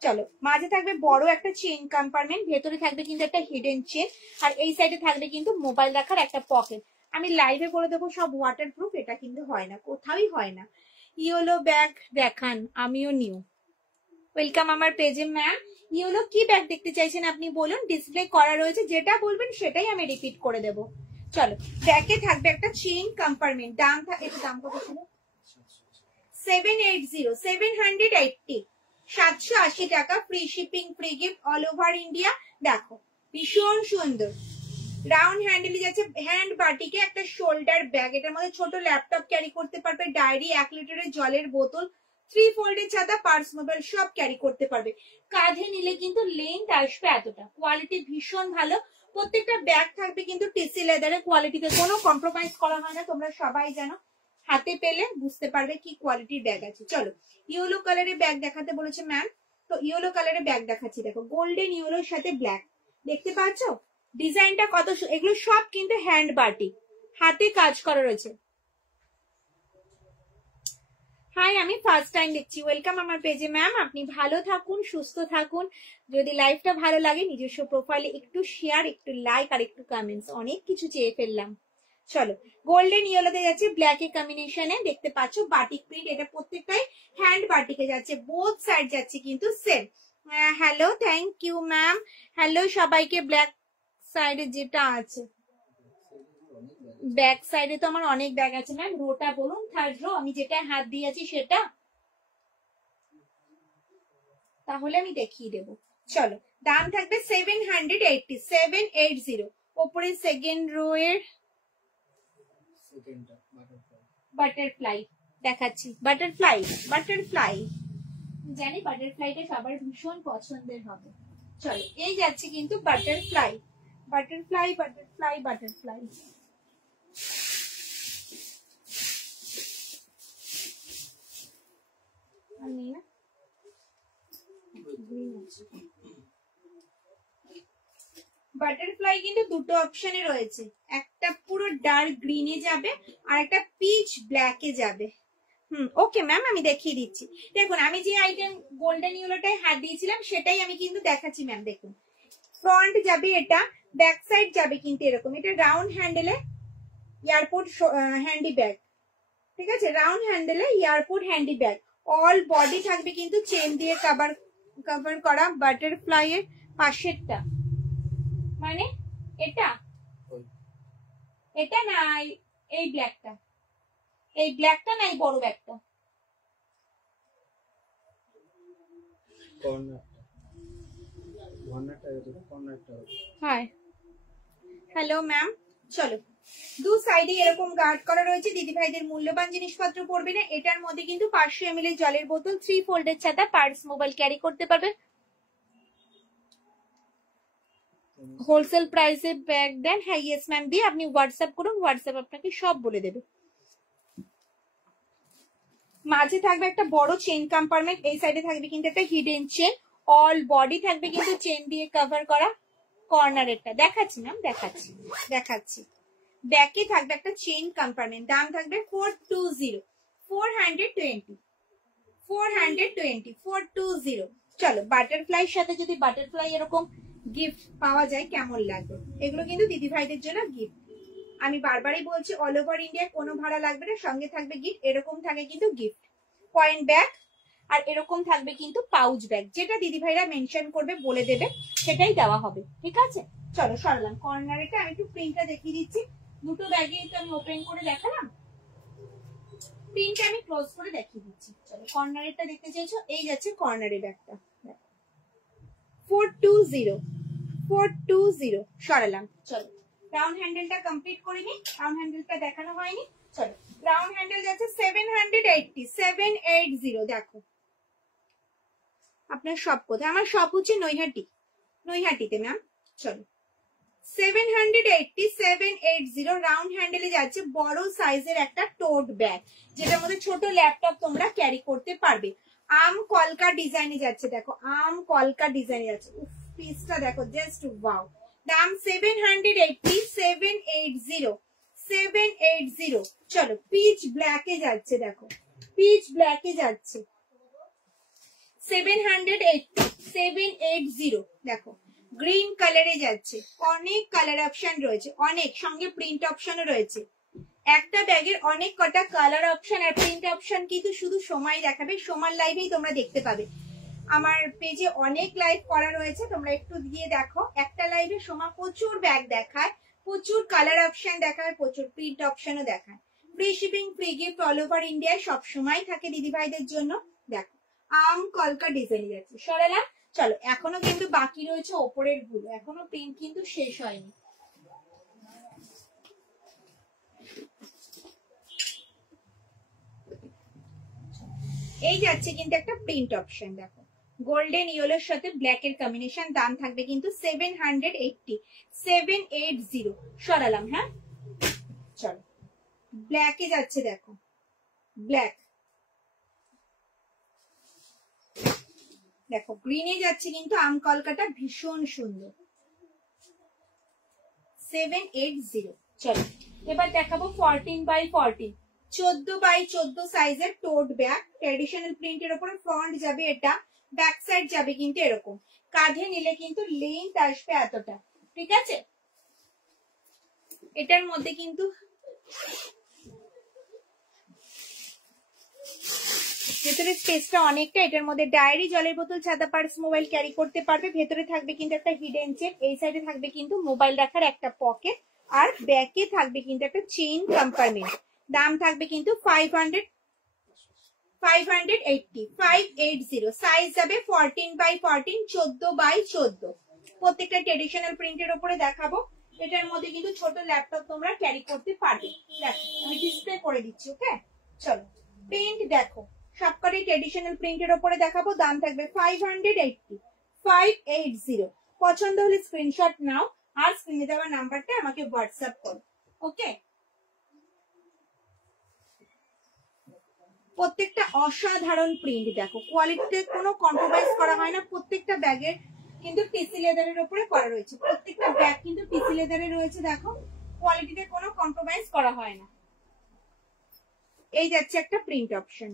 চলো মাঝে থাকবে বড় একটা চেইন কম্পার্টমেন্ট, ভেতরে থাকবে কিন্তু একটা হিডেন চেন, আর এই সাইডে থাকবে কিন্তু মোবাইল রাখার একটা পকেট। আমি লাইভে বলে দেবো সব ওয়াটারপ্রুফ, এটা কিন্তু হয় না, কোথাওই হয় না। ইয়েলো ব্যাগ দেখান, আমিও নিউ। ওয়েলকাম আমার পেজে ম্যাম। ইয়েলো কি ব্যাগ দেখতে চাইছেন আপনি বলুন, ডিসপ্লে করা রয়েছে, যেটা বলবেন সেটাই আমি রিপিট করে দেব। চলো ব্যাগে থাকবে একটা চেইন কম্পার্টমেন্ট, দাম এটা দাম কত ছিল? 780 780 780 টাকা, free shipping free gift all over India. দেখো ভীষণ সুন্দর রাউন্ড হ্যান্ডেলে যাচ্ছে, হ্যান্ড বাটিকে একটা শোল্ডার ব্যাগ, এটার মধ্যে ছোট ল্যাপটপ ক্যারি করতে পারবে, ডায়েরি, 1 লিটারের জলের বোতল, 3 ফোল্ডের ছাতা, পার্স, মোবাইল সব ক্যারি করতে পারবে। কাঁধে নিলে কিন্তু লেন্থ আসবে এতটা, কোয়ালিটি ভীষণ ভালো। প্রত্যেকটা ব্যাগ থাকবে কিন্তু টিসি লেদারের, কোয়ালিটিতে কোনো কম্প্রোমাইজ করা হয় না, তোমরা সবাই জানো, হাতে পেলে বুঝতে পারবে কি কোয়ালিটির ব্যাগ আছে। চলো ইয়েলো কালারের ব্যাগ দেখাতে বলেছে ম্যাম, তো ইয়েলো কালারের ব্যাগ দেখাচ্ছি। দেখো গোল্ডেন ইয়েলোর সাথে ব্ল্যাক, দেখতে পাচ্ছ ডিজাইনটা কত, এগুলো সব কিন্তু হ্যান্ড বাটি, হাতে কাজ করা রয়েছে। হাই, আমি ফার্স্ট টাইম দেখছি, ওয়েলকাম আমার পেজে ম্যাম। আপনি ভালো থাকুন, সুস্থ থাকুন। যদি লাইফটা ভালো লাগে নিজস্ব প্রোফাইলে একটু শেয়ার, একটু লাইক আর একটু কমেন্টস, অনেক কিছু চেয়ে ফেললাম। চলো গোল্ডেন ইয়েলোতে যাচ্ছে ব্ল্যাক এর কম্বিনেশনে, দেখতে পাচ্ছ বাটিক প্রিন্ট, এটা প্রত্যেকটাই হ্যান্ড বাটিকে যাচ্ছে, বোথ সাইড যাচ্ছে কিন্তু same. Hello, thank you ma'am. Hello সবাইকে। ব্ল্যাক সাইডে যেটা আছে, ব্যাক সাইডে তো আমার অনেক ব্যাগ আছে ম্যাম, রোটা বলুন, থার্ড রো, আমি যেটা হাত দিয়েছি সেটা, তাহলে আমি দেখিয়ে দেব। চলো দাম থাকবে 780 780। ওপরে সেকেন্ড রো এর বাটারফ্লাই দেখাচ্ছি, বাটারফ্লাই বাটারফ্লাই, জানি বাটারফ্লাইটা সবার ভীষণ পছন্দের হবে। চলো এই যাচ্ছে কিন্তু butterfly butterfly butterfly butterfly. Butterfly কিন্তু দুটো অপশনে রয়েছে, একটা পুরো ডার্ক গ্রিনে যাবে আর একটা পিচ ব্ল্যাকে যাবে। ওকে ম্যাম, আমি দেখিয়ে দিচ্ছি। দেখুন আমি যে আইটেম গোল্ডেন ইয়েলোটায় হাত দিয়েছিলাম সেটাই আমি কিন্তু দেখাচ্ছি ম্যাম। দেখুন ফ্রন্ট যাবে এটা, ব্যাক সাইড যাবে কিন্তু এরকম, এটা রাউন্ড হ্যান্ডেলে এয়ারপোর্ট হ্যান্ডি ব্যাগ, ঠিক আছে, রাউন্ড হ্যান্ডেলে airport handy bag. All body থাকবে কিন্তু চেন দিয়ে কভার করা। বাটারফ্লাই এর পাশেরটা মানে এটা, এটা না এই ব্ল্যাকটা, এই ব্ল্যাকটা না এই বড় ব্যাগটা, হ্যাঁ। হ্যালো ম্যাম, চলো দু সাইডে এরকম গার্ড করা রয়েছে, দিদি ভাইদের মূল্যবান জিনিসপত্র পড়বে না। এটার মধ্যে কিন্তু 500 ml এর জলের বোতল, 3 ফোল্ডের ছাতা, পার্স, মোবাইল ক্যারি করতে পারবে। হোলসেল প্রাইসে ব্যাগ দেন? হ্যাঁ ইয়েস ম্যাম দিয়ে, আপনি হোয়াটসঅ্যাপ করুন, হোয়াটসঅ্যাপ আপনাকে সব বলে দেবে। মাঝে থাকবে একটা বড় চেন কম্পার্টমেন্ট, এই সাইডে থাকবে কিন্তু একটা হিডেন চেন, অল বডি থাকবে কিন্তু চেন দিয়ে কভার করা। কর্নারেরটা দেখাচ্ছি ম্যাম, দেখাচ্ছি দেখাচ্ছি। ব্যাকে থাকবে একটা চেন কম্পার্টমেন্ট, দাম থাকবে 420 420 420 420। চলো বাটারফ্লাই সাথে যদি বাটারফ্লাই এরকম গিফট পাওয়া যায় কেমন লাগবে, এগুলো কিন্তু দিদি ভাইদের জন্য গিফট। আমি বারবারই বলছি অল ওভার ইন্ডিয়া কোনো ভাড়া লাগবে না, সঙ্গে থাকবে গিফট। এরকম থাকে কিন্তু গিফট পয়েন্ট ব্যাগ, আর এরকম থাকবে কিন্তু পাউচ ব্যাগ, যেটা দিদি ভাইরা মেনশন করবে বলে দেবে সেটাই দেওয়া হবে, ঠিক আছে। চলো সরলাম কর্নারেটা, আমি একটু প্রিন্টটা দেখিয়ে দিচ্ছি। দুটো ব্যাগে তো আমি ওপেন করে দেখালাম, প্রিন্টটা আমি ক্লোজ করে দেখিয়ে দিচ্ছি। চলো কর্নারেরটা দেখতে চাইছো, এই যাচ্ছে কর্নারের ব্যাগটা, 420 420 সরালাম। চলো রাউন্ড হ্যান্ডেলটা কমপ্লিট করে নি, রাউন্ড হ্যান্ডেলটা দেখানো হয়নি। চলো রাউন্ড হ্যান্ডেল যাচ্ছে 780 780। দেখো আপনার শপ কোথায়? আমার শপ হচ্ছে নৈহাটিতে ম্যাম। চলো 780 780 রাউন্ড হ্যান্ডেলে যাচ্ছে বড় সাইজের একটা টোট ব্যাগ, যেটার মধ্যে ছোট ল্যাপটপ তোমরা ক্যারি করতে পারবে। আম কলকা ডিজাইনে যাচ্ছে, দেখো আম কলকা ডিজাইনে যাচ্ছে, পিসটা দেখো জাস্ট ওয়াও। দাম 780 780 780। চলো পিচ ব্ল্যাকে যাচ্ছে, দেখো পিচ ব্ল্যাকে যাচ্ছে 780 780। দেখো গ্রিন কালারে যাচ্ছে, অনেক কালার অপশন রয়েছে, অনেক, সঙ্গে প্রিন্ট অপশনও রয়েছে। একটা ব্যাগের অনেক কটা কালার অপশন আর প্রিন্ট অপশন কিন্তু শুধু সময় দেখাবে, সময় লাইভেই তোমরা দেখতে পাবে। আমার পেজে অনেক লাইভ করা রয়েছে, তোমরা একটু দিয়ে দেখো। একটা লাইভে সময় প্রচুর ব্যাগ দেখায়, প্রচুর কালার অপশন দেখায়, প্রচুর প্রিন্ট অপশনও দেখায়। Free shipping free gift all over ইন্ডিয়ায় সবসময় থাকে দিদি ভাইদের জন্য। দেখো আম কলকা ডিজাইন যাচ্ছে, সরালাম। চলো এখনো কিন্তু বাকি রয়েছে ওপরের গুলো, এখনো প্রিন্ট কিন্তু শেষ হয়নি। এই যাচ্ছে কিন্তু একটা প্রিন্ট অপশন, দেখো গোল্ডেন ইয়েলোর সাথে ব্ল্যাক এর কম্বিনেশন। দাম থাকবে কিন্তু 780, 780। সরালাম, হ্যাঁ চলো ব্ল্যাকে যাচ্ছে, দেখো ব্ল্যাক, দেখো গ্রিনে যাচ্ছে কিন্তু আম কলকাটা, ভীষণ সুন্দর, 780। চলো এবার দেখাবো 14x14, 14x14 সাইজের টোট ব্যাগ, ট্র্যাডিশনাল প্রিন্টের উপরে ফ্রন্ট যাবে এটা, ব্যাক সাইড যাবে কিন্তু এরকম, কাঁধে নিলে কিন্তু লেন্থ আসবে এতটা, ঠিক আছে। এটার মধ্যে কিন্তু ভেতরে স্পেসটা অনেকটা, এটার মধ্যে ডায়েরি, জলের বোতল, ছাতা, পার্স, মোবাইল ক্যারি করতে পারবে। ভেতরে থাকবে কিন্তু একটা হিডেন চেক, এই সাইডে থাকবে কিন্তু মোবাইল রাখার একটা পকেট, আর ব্যাকে থাকবে কিন্তু একটা চেইন কম্পার্টমেন্ট। দাম থাকবে কিন্তু 580, 580 সাইজ যাবে 14x14, 14x14। প্রত্যেকটা ট্রেডিশনাল প্রিন্টের উপরে দেখাবো। এটার মধ্যে কিন্তু ছোট ল্যাপটপ তোমরা ক্যারি করতে পারবে। দেখো আমি ডিসপ্লে করে দিচ্ছি, ওকে। চলো প্রিন্ট দেখো, সবকটি ট্রেডিশনাল প্রিন্টের উপরে দেখাবো। দাম থাকবে 580, 580। পছন্দ হলে স্ক্রিনশট নাও আর স্ক্রিনে দেওয়া নাম্বারটা আমাকে হোয়াটসঅ্যাপ করো, ওকে। প্রত্যেকটা অসাধারণ প্রিন্ট, দেখো কোয়ালিটিতে কোনো কম্প্রোমাইজ করা হয় না। প্রত্যেকটা ব্যাগের কিন্তু টিসি লেদারের উপরে করা রয়েছে, প্রত্যেকটা ব্যাগ কিন্তু টিসি লেদারে রয়েছে, দেখো কোয়ালিটিতে কোনো কম্প্রোমাইজ করা হয় না। এই যাচ্ছে একটা প্রিন্ট অপশন,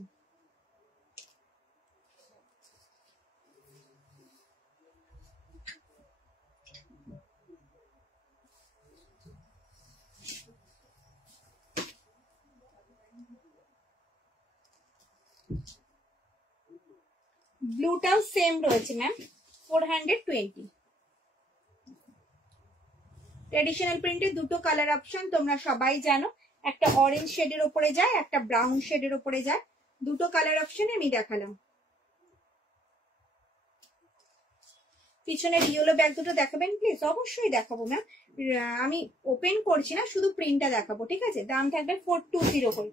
ব্লুটাও সেম রয়েছে ম্যাম, 420। ট্রেডিশনাল প্রিন্টের দুটো কালার অপশন তোমরা সবাই জানো, একটা অরেঞ্জ শেডের উপরে যায়, একটা ব্রাউন শেডের উপরে যায়। দুটো কালার অপশনে আমি দেখালাম। পিছনের ইয়েলো ব্যাগ দুটো দেখাবেন প্লিজ? অবশ্যই দেখাবো ম্যাম, আমি ওপেন করছি না, শুধু প্রিন্টটা দেখাবো, ঠিক আছে। দাম থাকবে 420 করে,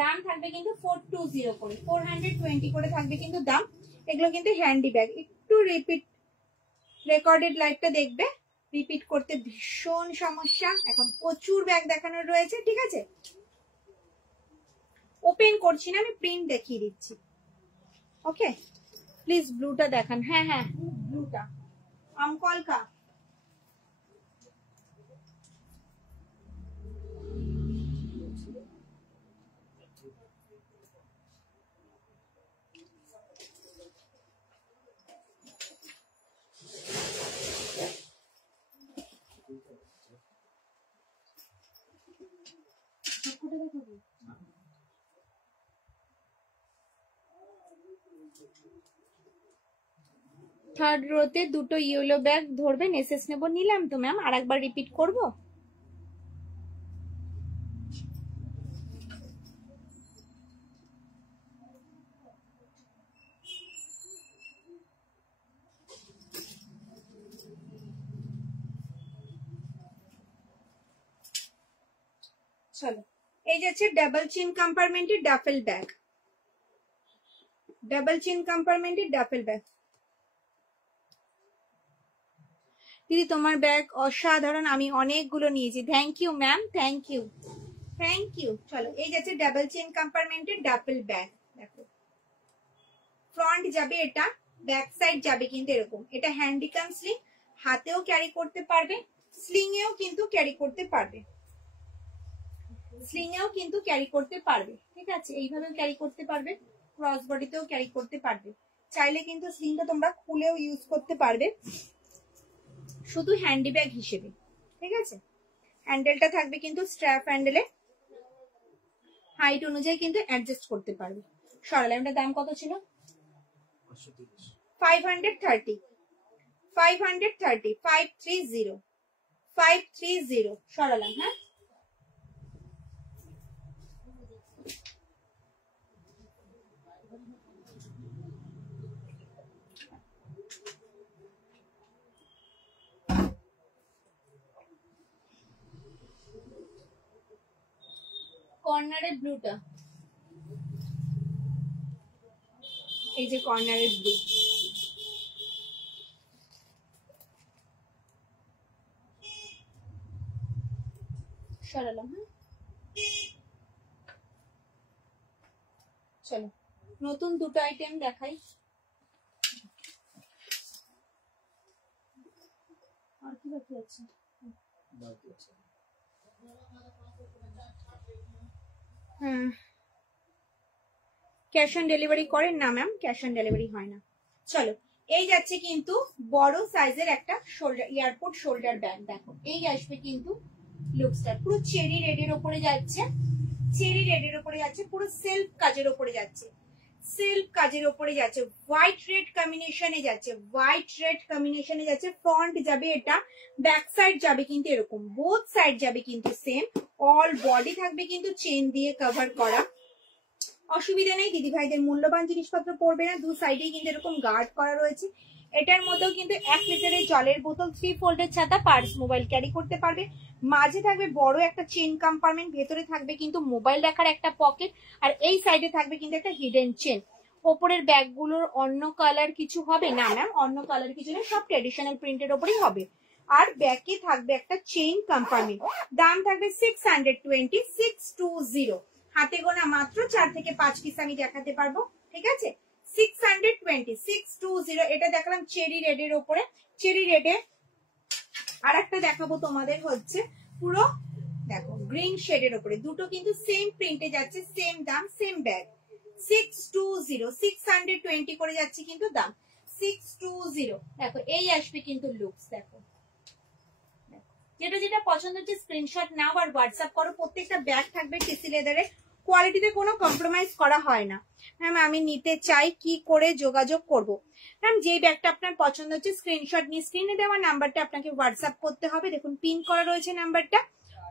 দাম থাকবে কিন্তু 420 করে, 420 করে থাকবে কিন্তু দাম। এগুলো কিন্তু হ্যান্ডি ব্যাগ। একটু রিপিট রেকর্ডেড লাইভটা দেখবে, রিপিট করতে ভীষণ সমস্যা, এখন প্রচুর ব্যাগ দেখানোর রয়েছে, ঠিক আছে। ওপেন করছি না, আমি প্রিন্ট দেখিয়ে দিচ্ছি, ওকে। প্লিজ ব্লুটা দেখান, হ্যাঁ হ্যাঁ ব্লুটা আমকলকা। থার্ড রোতে দুটো ইয়েলো ব্যাগ ধরবেন, এসএস নেব, নিলাম তো ম্যাম, আর একবার রিপিট করব। চলো এই যাচ্ছে ডাবল চিন কম্পার্টমেন্টের ডাফেল ব্যাগ, ডাবল চিন কম্পার্টমেন্টের ডাফেল ব্যাগ। দিদি তোমার ব্যাগ অসাধারণ, আমি অনেকগুলো নিয়েছি। Thank you ma'am, thank you, thank you. চলো এই যাচ্ছে ডাবল চেন কম্পার্টমেন্টের ডাবল ব্যাগ, দেখো ফ্রন্ট যাবে এটা, ব্যাক সাইড যাবে কিন্তু এরকম। এটা হ্যান্ডিকাম স্লিং, হাতেও ক্যারি করতে পারবে, স্লিং এও কিন্তু ক্যারি করতে পারবে, স্লিং এও কিন্তু ক্যারি করতে পারবে, ঠিক আছে। এইভাবেও ক্যারি করতে পারবে, ক্রস বডিতেও ক্যারি করতে পারবে। চাইলে কিন্তু স্লিংটা তোমরা খুলেও ইউজ করতে পারবে, শুধু হ্যান্ডি ব্যাগ হিসেবে, ঠিক আছে। হ্যান্ডেলটা থাকবে কিন্তু স্ট্র্যাপ হ্যান্ডেলে, হাইট অনুযায়ী কিন্তু অ্যাডজাস্ট করতে পারবে। সরলামটার দাম কত ছিল? 530, 530, 530 সরালাম, হ্যাঁ কর্নারের ব্লুটা, এই যে কর্নারের ব্লু, সরালাম। হ্যাঁ চলো নতুন দুটো আইটেম দেখাই। আর কি বাকি আছে? হ্যাঁ, ক্যাশ অন ডেলিভারি করেন না ম্যাম? ক্যাশ অন ডেলিভারি হয় না। চলো এই যাচ্ছে কিন্তু বড় সাইজের একটা শোল্ডার, এয়ারপোর্ট শোল্ডার ব্যাগ। দেখো এই আসবে কিন্তু লুকসটা, পুরো চেরি রেডের ওপরে যাচ্ছে, চেরি রেডের ওপরে যাচ্ছে, পুরো সেলফ কাজের ওপরে যাচ্ছে, সেলফ কাজের ওপরে যাচ্ছে, হোয়াইট রেড কম্বিনেশনে যাচ্ছে, হোয়াইট রেড কম্বিনেশনে যাচ্ছে। ফ্রন্ট যাবে এটা, ব্যাক সাইড যাবে কিন্তু এরকম, বোথ সাইড যাবে কিন্তু সেম। অল বডি থাকবে কিন্তু চেন দিয়ে কভার করা। অসুবিধা নেই, দিদি ভাইদের মূল্যবান জিনিসপত্র পড়বে না। দু সাইডেই কিন্তু এরকম গার্ড করা রয়েছে। এটার মধ্যেও কিন্তু 1 লিটারের জলের বোতল, 3 ফোল্ডের ছাতা, পার্স, মোবাইল ক্যারি করতে পারবে। মাঝে থাকবে বড় একটা চেন কম্পার্টমেন্ট, ভেতরে থাকবে কিন্তু মোবাইল রাখার একটা পকেট, আর এই সাইডে থাকবে কিন্তু একটা হিডেন চেন। ওপরের ব্যাগগুলোর অন্য কালার কিছু হবে না ম্যাম, অন্য কালার কিছু নেই, সব ট্রেডিশনাল প্রিন্টের ওপরেই হবে। আর ব্যাগে থাকবে একটা চেইন কম্পার্টমেন্ট। দাম থাকবে 620, 620। হাতে গোনা মাত্র 4 থেকে 5 পিস আমি দেখাতে পারবো, ঠিক আছে? 620, 620। এটা দেখালাম চেরি রেডের ওপরে। চেরি রেডে আর একটা দেখাবো তোমাদের হচ্ছে পুরো দেখো গ্রিন শেডের ওপরে, দুটো কিন্তু সেম প্রিন্টে যাচ্ছে, সেম দাম, সেম ব্যাগ। 620, 620 করে যাচ্ছে কিন্তু দাম, 620। দেখো এই আসবে কিন্তু লুকস। দেখো যেটা যেটা পছন্দ হচ্ছে স্ক্রিনশট নাও আর হোয়াটসঅ্যাপ করো। প্রত্যেকটা ব্যাগ থাকবে টিসি লেদারের, কোয়ালিটিতে কোনো কম্প্রোমাইজ করা হয় না। ম্যাম আমি নিতে চাই, কি করে যোগাযোগ করব? ম্যাম যেই ব্যাগটা আপনার পছন্দ হচ্ছে স্ক্রিনশট নিয়ে স্ক্রিনে দেওয়া নাম্বারটা আপনাকে হোয়াটসঅ্যাপ করতে হবে। দেখুন পিন করা রয়েছে নাম্বারটা,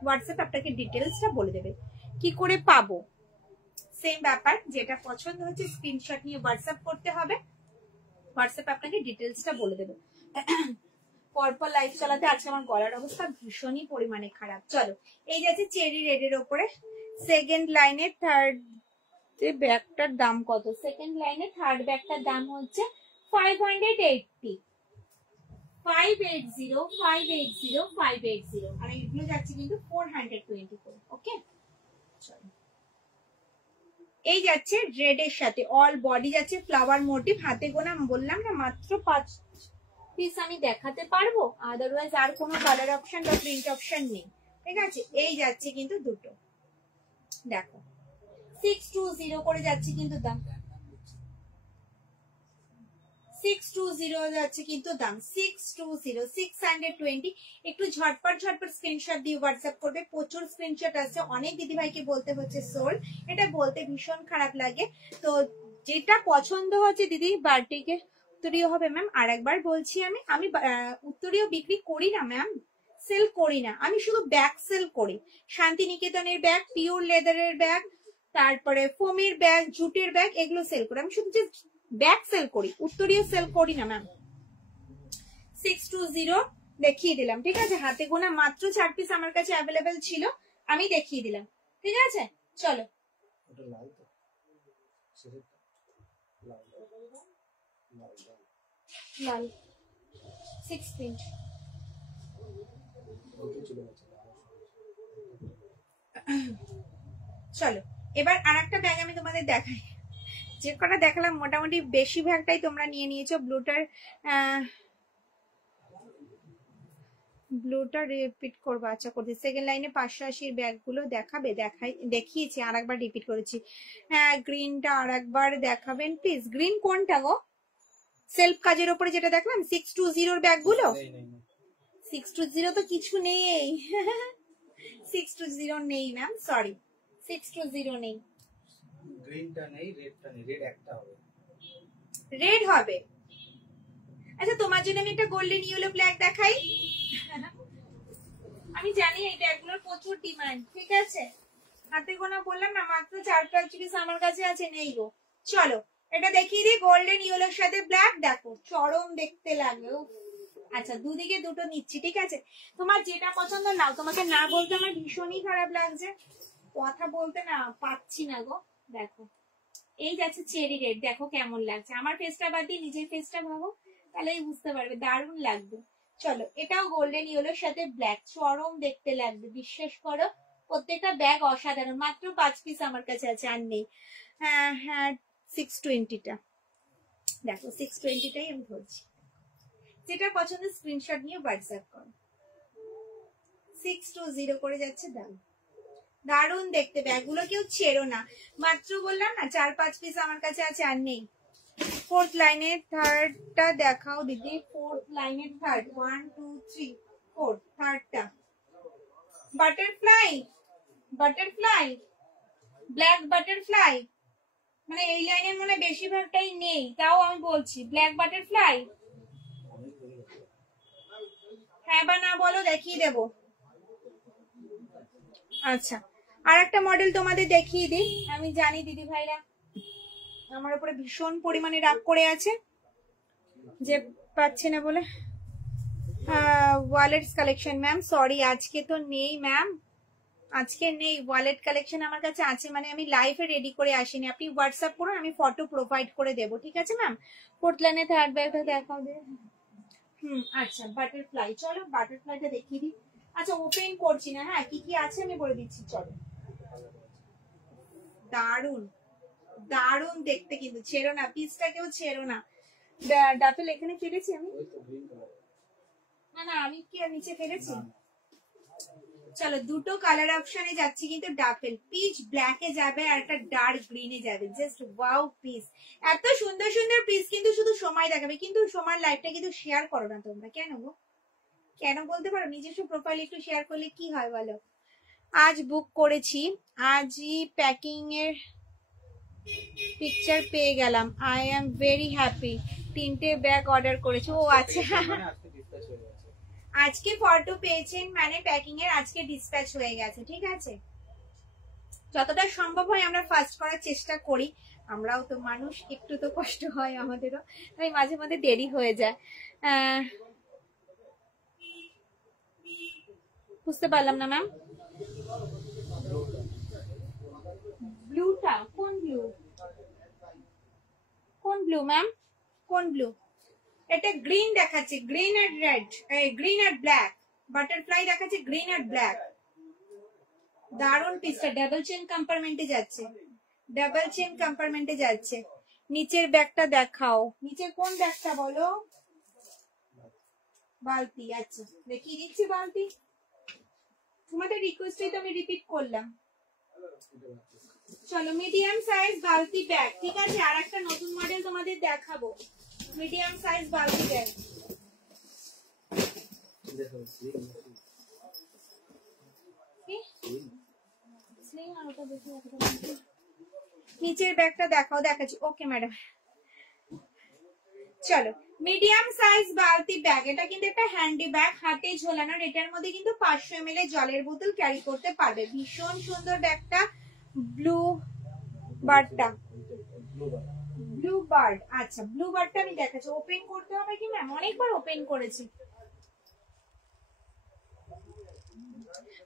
হোয়াটসঅ্যাপ আপনাকে ডিটেলসটা বলে দেবে। কি করে পাবো? সেম ব্যাপার, যেটা পছন্দ হচ্ছে স্ক্রিনশট নিয়ে হোয়াটসঅ্যাপ করতে হবে, হোয়াটসঅ্যাপ আপনাকে ডিটেলসটা বলে দেবে। পরপর লাইভ চালাতে আজকে আমার গলার অবস্থা ভীষণই পরিমাণে খারাপ। চলো এই যাচ্ছে চেরি রেডের ওপরে, সেকেন্ড লাইনে থার্ড ব্যাগটার দাম কত? সেকেন্ড লাইনে থার্ড ব্যাগটার দাম হচ্ছে 580, 580, 580, 580। আর এগুলো যাচ্ছে কিন্তু 420 করে। ওকে চলো এই যাচ্ছে রেড এর সাথে, অল বডি যাচ্ছে ফ্লাওয়ার মোটিভ। হাতে গোনা বললাম না মাত্র 5 পিস আমি দেখাতে পারবো, আদারওয়াইজ আর কোনো কালার অপশন বা প্রিন্ট অপশন নেই, ঠিক আছে? এই যাচ্ছে কিন্তু দুটো, দেখো 620 করে যাচ্ছে কিন্তু দাম, 620 যাচ্ছে কিন্তু দাম, 620, 620। একটু ঝটপট ঝটপট স্ক্রিনশট দিয়ে হোয়াটসঅ্যাপ করবে। প্রচুর স্ক্রিনশট আসছে, অনেক দিদিভাইকে বলতে হচ্ছে সোল্ড, এটা বলতে ভীষণ খারাপ লাগে। তো যেটা পছন্দ হচ্ছে দিদি বার্থডেকে উত্তরীয় হবে ম্যাম। আর একবার বলছি আমি উত্তরীয় বিক্রি করি না ম্যাম, সেল করি না, আমি শুধু ব্যাগ সেল করি। শান্তিনিকেতনের ব্যাগ, পিওর লেদারের ব্যাগ, তারপরে ফোমের ব্যাগ, জুটের ব্যাগ, এগুলো সেল করি। আমি শুধু জাস্ট ব্যাগ সেল করি, উত্তরীয় সেল করি না ম্যাম। 620 দেখিয়ে দিলাম, ঠিক আছে? হাতে গোনা মাত্র 4 পিস আমার কাছে অ্যাভেলেবেল ছিল, আমি দেখিয়ে দিলাম, ঠিক আছে? চলো লাল 6 প্রিন্ট। চলো এবার আর একটা ব্যাগ আমি তোমাদের দেখাই। যে কটা দেখালাম মোটামুটি বেশিরভাগটাই তোমরা নিয়ে নিয়েছো। ব্লুটা রিপিট করবো, আচ্ছা করছি। সেকেন্ড লাইনে 580 ব্যাগগুলো দেখাবে, দেখিয়েছি, আর একবার রিপিট করেছি। হ্যাঁ গ্রিনটা আর একবার দেখাবেন প্লিজ। গ্রিন কোনটা গো? সেলফ কাজের উপরে যেটা দেখলাম 620 ব্যাগগুলো। 620 তো কিছু নেই, 620 নেই ম্যাম, সরি 620 নেই। গ্রিনটা নেই, রেডটা নেই, রেড একটা হবে, রেড হবে। আচ্ছা তোমার জন্য আমি একটা গোল্ডেন ইয়েলো ব্ল্যাক দেখাই। আমি জানি এই ব্যাগগুলোর প্রচুর ডিমান্ড, ঠিক আছে? হাতে গোনা বললাম না মাত্র 4-5 পিস আমার কাছে আছে, নেই গো। চলো এটা দেখিয়ে দিই, গোল্ডেন ইয়েলোর সাথে ব্ল্যাক। দেখো চরম দেখতে লাগে, আচ্ছা দুদিকে দুটো নিচ্ছি, ঠিক আছে? তোমার যেটা পছন্দ নাও, তোমাকে না বলতে আমার ভীষণই খারাপ লাগছে, কথা বলতে না পাচ্ছি না গো। দেখো এই যাচ্ছে চেরি রেড, দেখো কেমন লাগছে। আমার ফেসটা বাদ দিয়ে নিজের ফেসটা ভাবো, তাহলেই বুঝতে পারবে দারুণ লাগবে। চলো এটাও গোল্ডেন ইয়েলোর সাথে ব্ল্যাক, চরম দেখতে লাগবে, বিশ্বাস করো। প্রত্যেকটা ব্যাগ অসাধারণ, মাত্র 5 পিস আমার কাছে আছে, আর নেই। হ্যাঁ হ্যাঁ 620টা, দেখো 620টাই আমি ধরছি। যেটা পছন্দ স্ক্রিনশট নিয়ে হোয়াটসঅ্যাপ করো। 620 করে যাচ্ছে দাম, দারুণ দেখতে। ব্যাগগুলো কেউ ছেড়ো না, মাত্র বললাম না 4-5 পিস আমার কাছে আছে, আর নেই। ফোর্থ লাইনের থার্ডটা দেখাও দিদি, ফোর্থ লাইনের থার্ড, 1 2 3 4, থার্ডটা বাটারফ্লাই, বাটারফ্লাই ব্ল্যাক বাটারফ্লাই, মানে এই লাইনের মনে বেশিরভাগটাই নেই, তাও আমি বলছি ব্ল্যাক বাটারফ্লাই। হ্যাঁ বা না বলো, দেখিয়ে দেবো। আচ্ছা আর একটা মডেল তোমাদের দেখিয়ে দিই। আমি জানি দিদি ভাইরা আমার উপরে ভীষণ পরিমাণে রাগ করে আছে যে পাচ্ছে না বলে। ওয়ালেটস কালেকশন ম্যাম, সরি আজকে তো নেই ম্যাম, আজকে নেই। ওয়ালেট কালেকশন আমার কাছে আছে, মানে আমি লাইভে রেডি করে আসিনি। আপনি হোয়াটসঅ্যাপ করুন, আমি ফটো প্রোভাইড করে দেবো, ঠিক আছে ম্যাম? ফোর্থ লাইনে থার্ড ব্যাগটা দেখাও দে। আচ্ছা বাটারফ্লাই, চলো বাটারফ্লাইটা দেখিয়ে দিই। আচ্ছা ওপেন করছি না, হ্যাঁ কি কি আছে আমি বলে দিচ্ছি, চলো। দারুন দারুন দেখতে, কিন্তু ছেড়ো না পিসটা, কেউ ছেড়ো না। ডাফেল এখানে ফেলেছি আমি, না না আমি কি আর নিচে ফেলেছি? চলো দুটো কালার অপশনে যাচ্ছি, কিন্তু ডাফেল পিচ ব্ল্যাকে যাবে আর একটা ডার্ক গ্রিনে যাবে, জাস্ট ওয়াও পিস। এত সুন্দর সুন্দর পিস, কিন্তু শুধু সময় দেখাবে, কিন্তু সময় লাইফটা কিন্তু শেয়ার করো না তোমরা, কেন গো? কেন বলতে পারো? নিজস্ব প্রোফাইল একটু শেয়ার করলে কি হয় বলো? আজ বুক করেছি, আজই প্যাকিং এর পিকচার পেয়ে গেলাম, আই এম ভেরি হ্যাপি। 3টে ব্যাগ অর্ডার করেছি। ও আচ্ছা আজকে ফটো পেয়েছেন মানে প্যাকিং এর আজকে ডিসপ্যাচ হয়ে গেছে, ঠিক আছে? যতটা সম্ভব হয় আমরা ফাস্ট করার চেষ্টা করি, আমরাও তো মানুষ, একটু তো কষ্ট হয় আমাদেরও, তাই মাঝে মাঝে দেরি হয়ে যায়। বুঝতে পারলাম না ম্যাম, ব্লুটা কোন ব্লু? কোন ব্লু ম্যাম, কোন ব্লু? এটা গ্রিন দেখাচ্ছে, গ্রিন আর রেড, গ্রিন আর ব্ল্যাক। বাটারফ্লাই দেখাচ্ছে গ্রিন আর ব্ল্যাক। দারুন পিসটা, ডাবল চেন কম্পার্টমেন্টে যাচ্ছে, ডাবল চেন কম্পার্টমেন্টে যাচ্ছে। নিচের ব্যাগটা দেখাও, নিচের কোন ব্যাগটা বলো? বালতি, আচ্ছা দেখিয়ে দিচ্ছি বালতি। তোমাদের রিকোয়েস্টই তো আমি রিপিট করলাম। চলো মিডিয়াম সাইজ বালতি ব্যাগ, ঠিক আছে? আর একটা নতুন মডেল তোমাদের দেখাবো, মিডিয়াম সাইজ বালতি ব্যাগ। নিচের ব্যাগটা দেখাও, দেখাচ্ছি। ওকে ম্যাডাম, চলো মিডিয়াম সাইজ বালতি ব্যাগ, এটা কিন্তু একটা হ্যান্ডি ব্যাগ, হাতে ঝোলানোর। এটার মধ্যে কিন্তু 500 ml জলের বোতল ক্যারি করতে পারবে। ভীষণ সুন্দর ব্যাগটা, ব্লু বার্ডটা, ব্লু বার্ড। আচ্ছা ব্লু বার্ডটা আমি দেখাচ্ছি, ওপেন করতে হবে কি ম্যাম? অনেকবার ওপেন করেছি,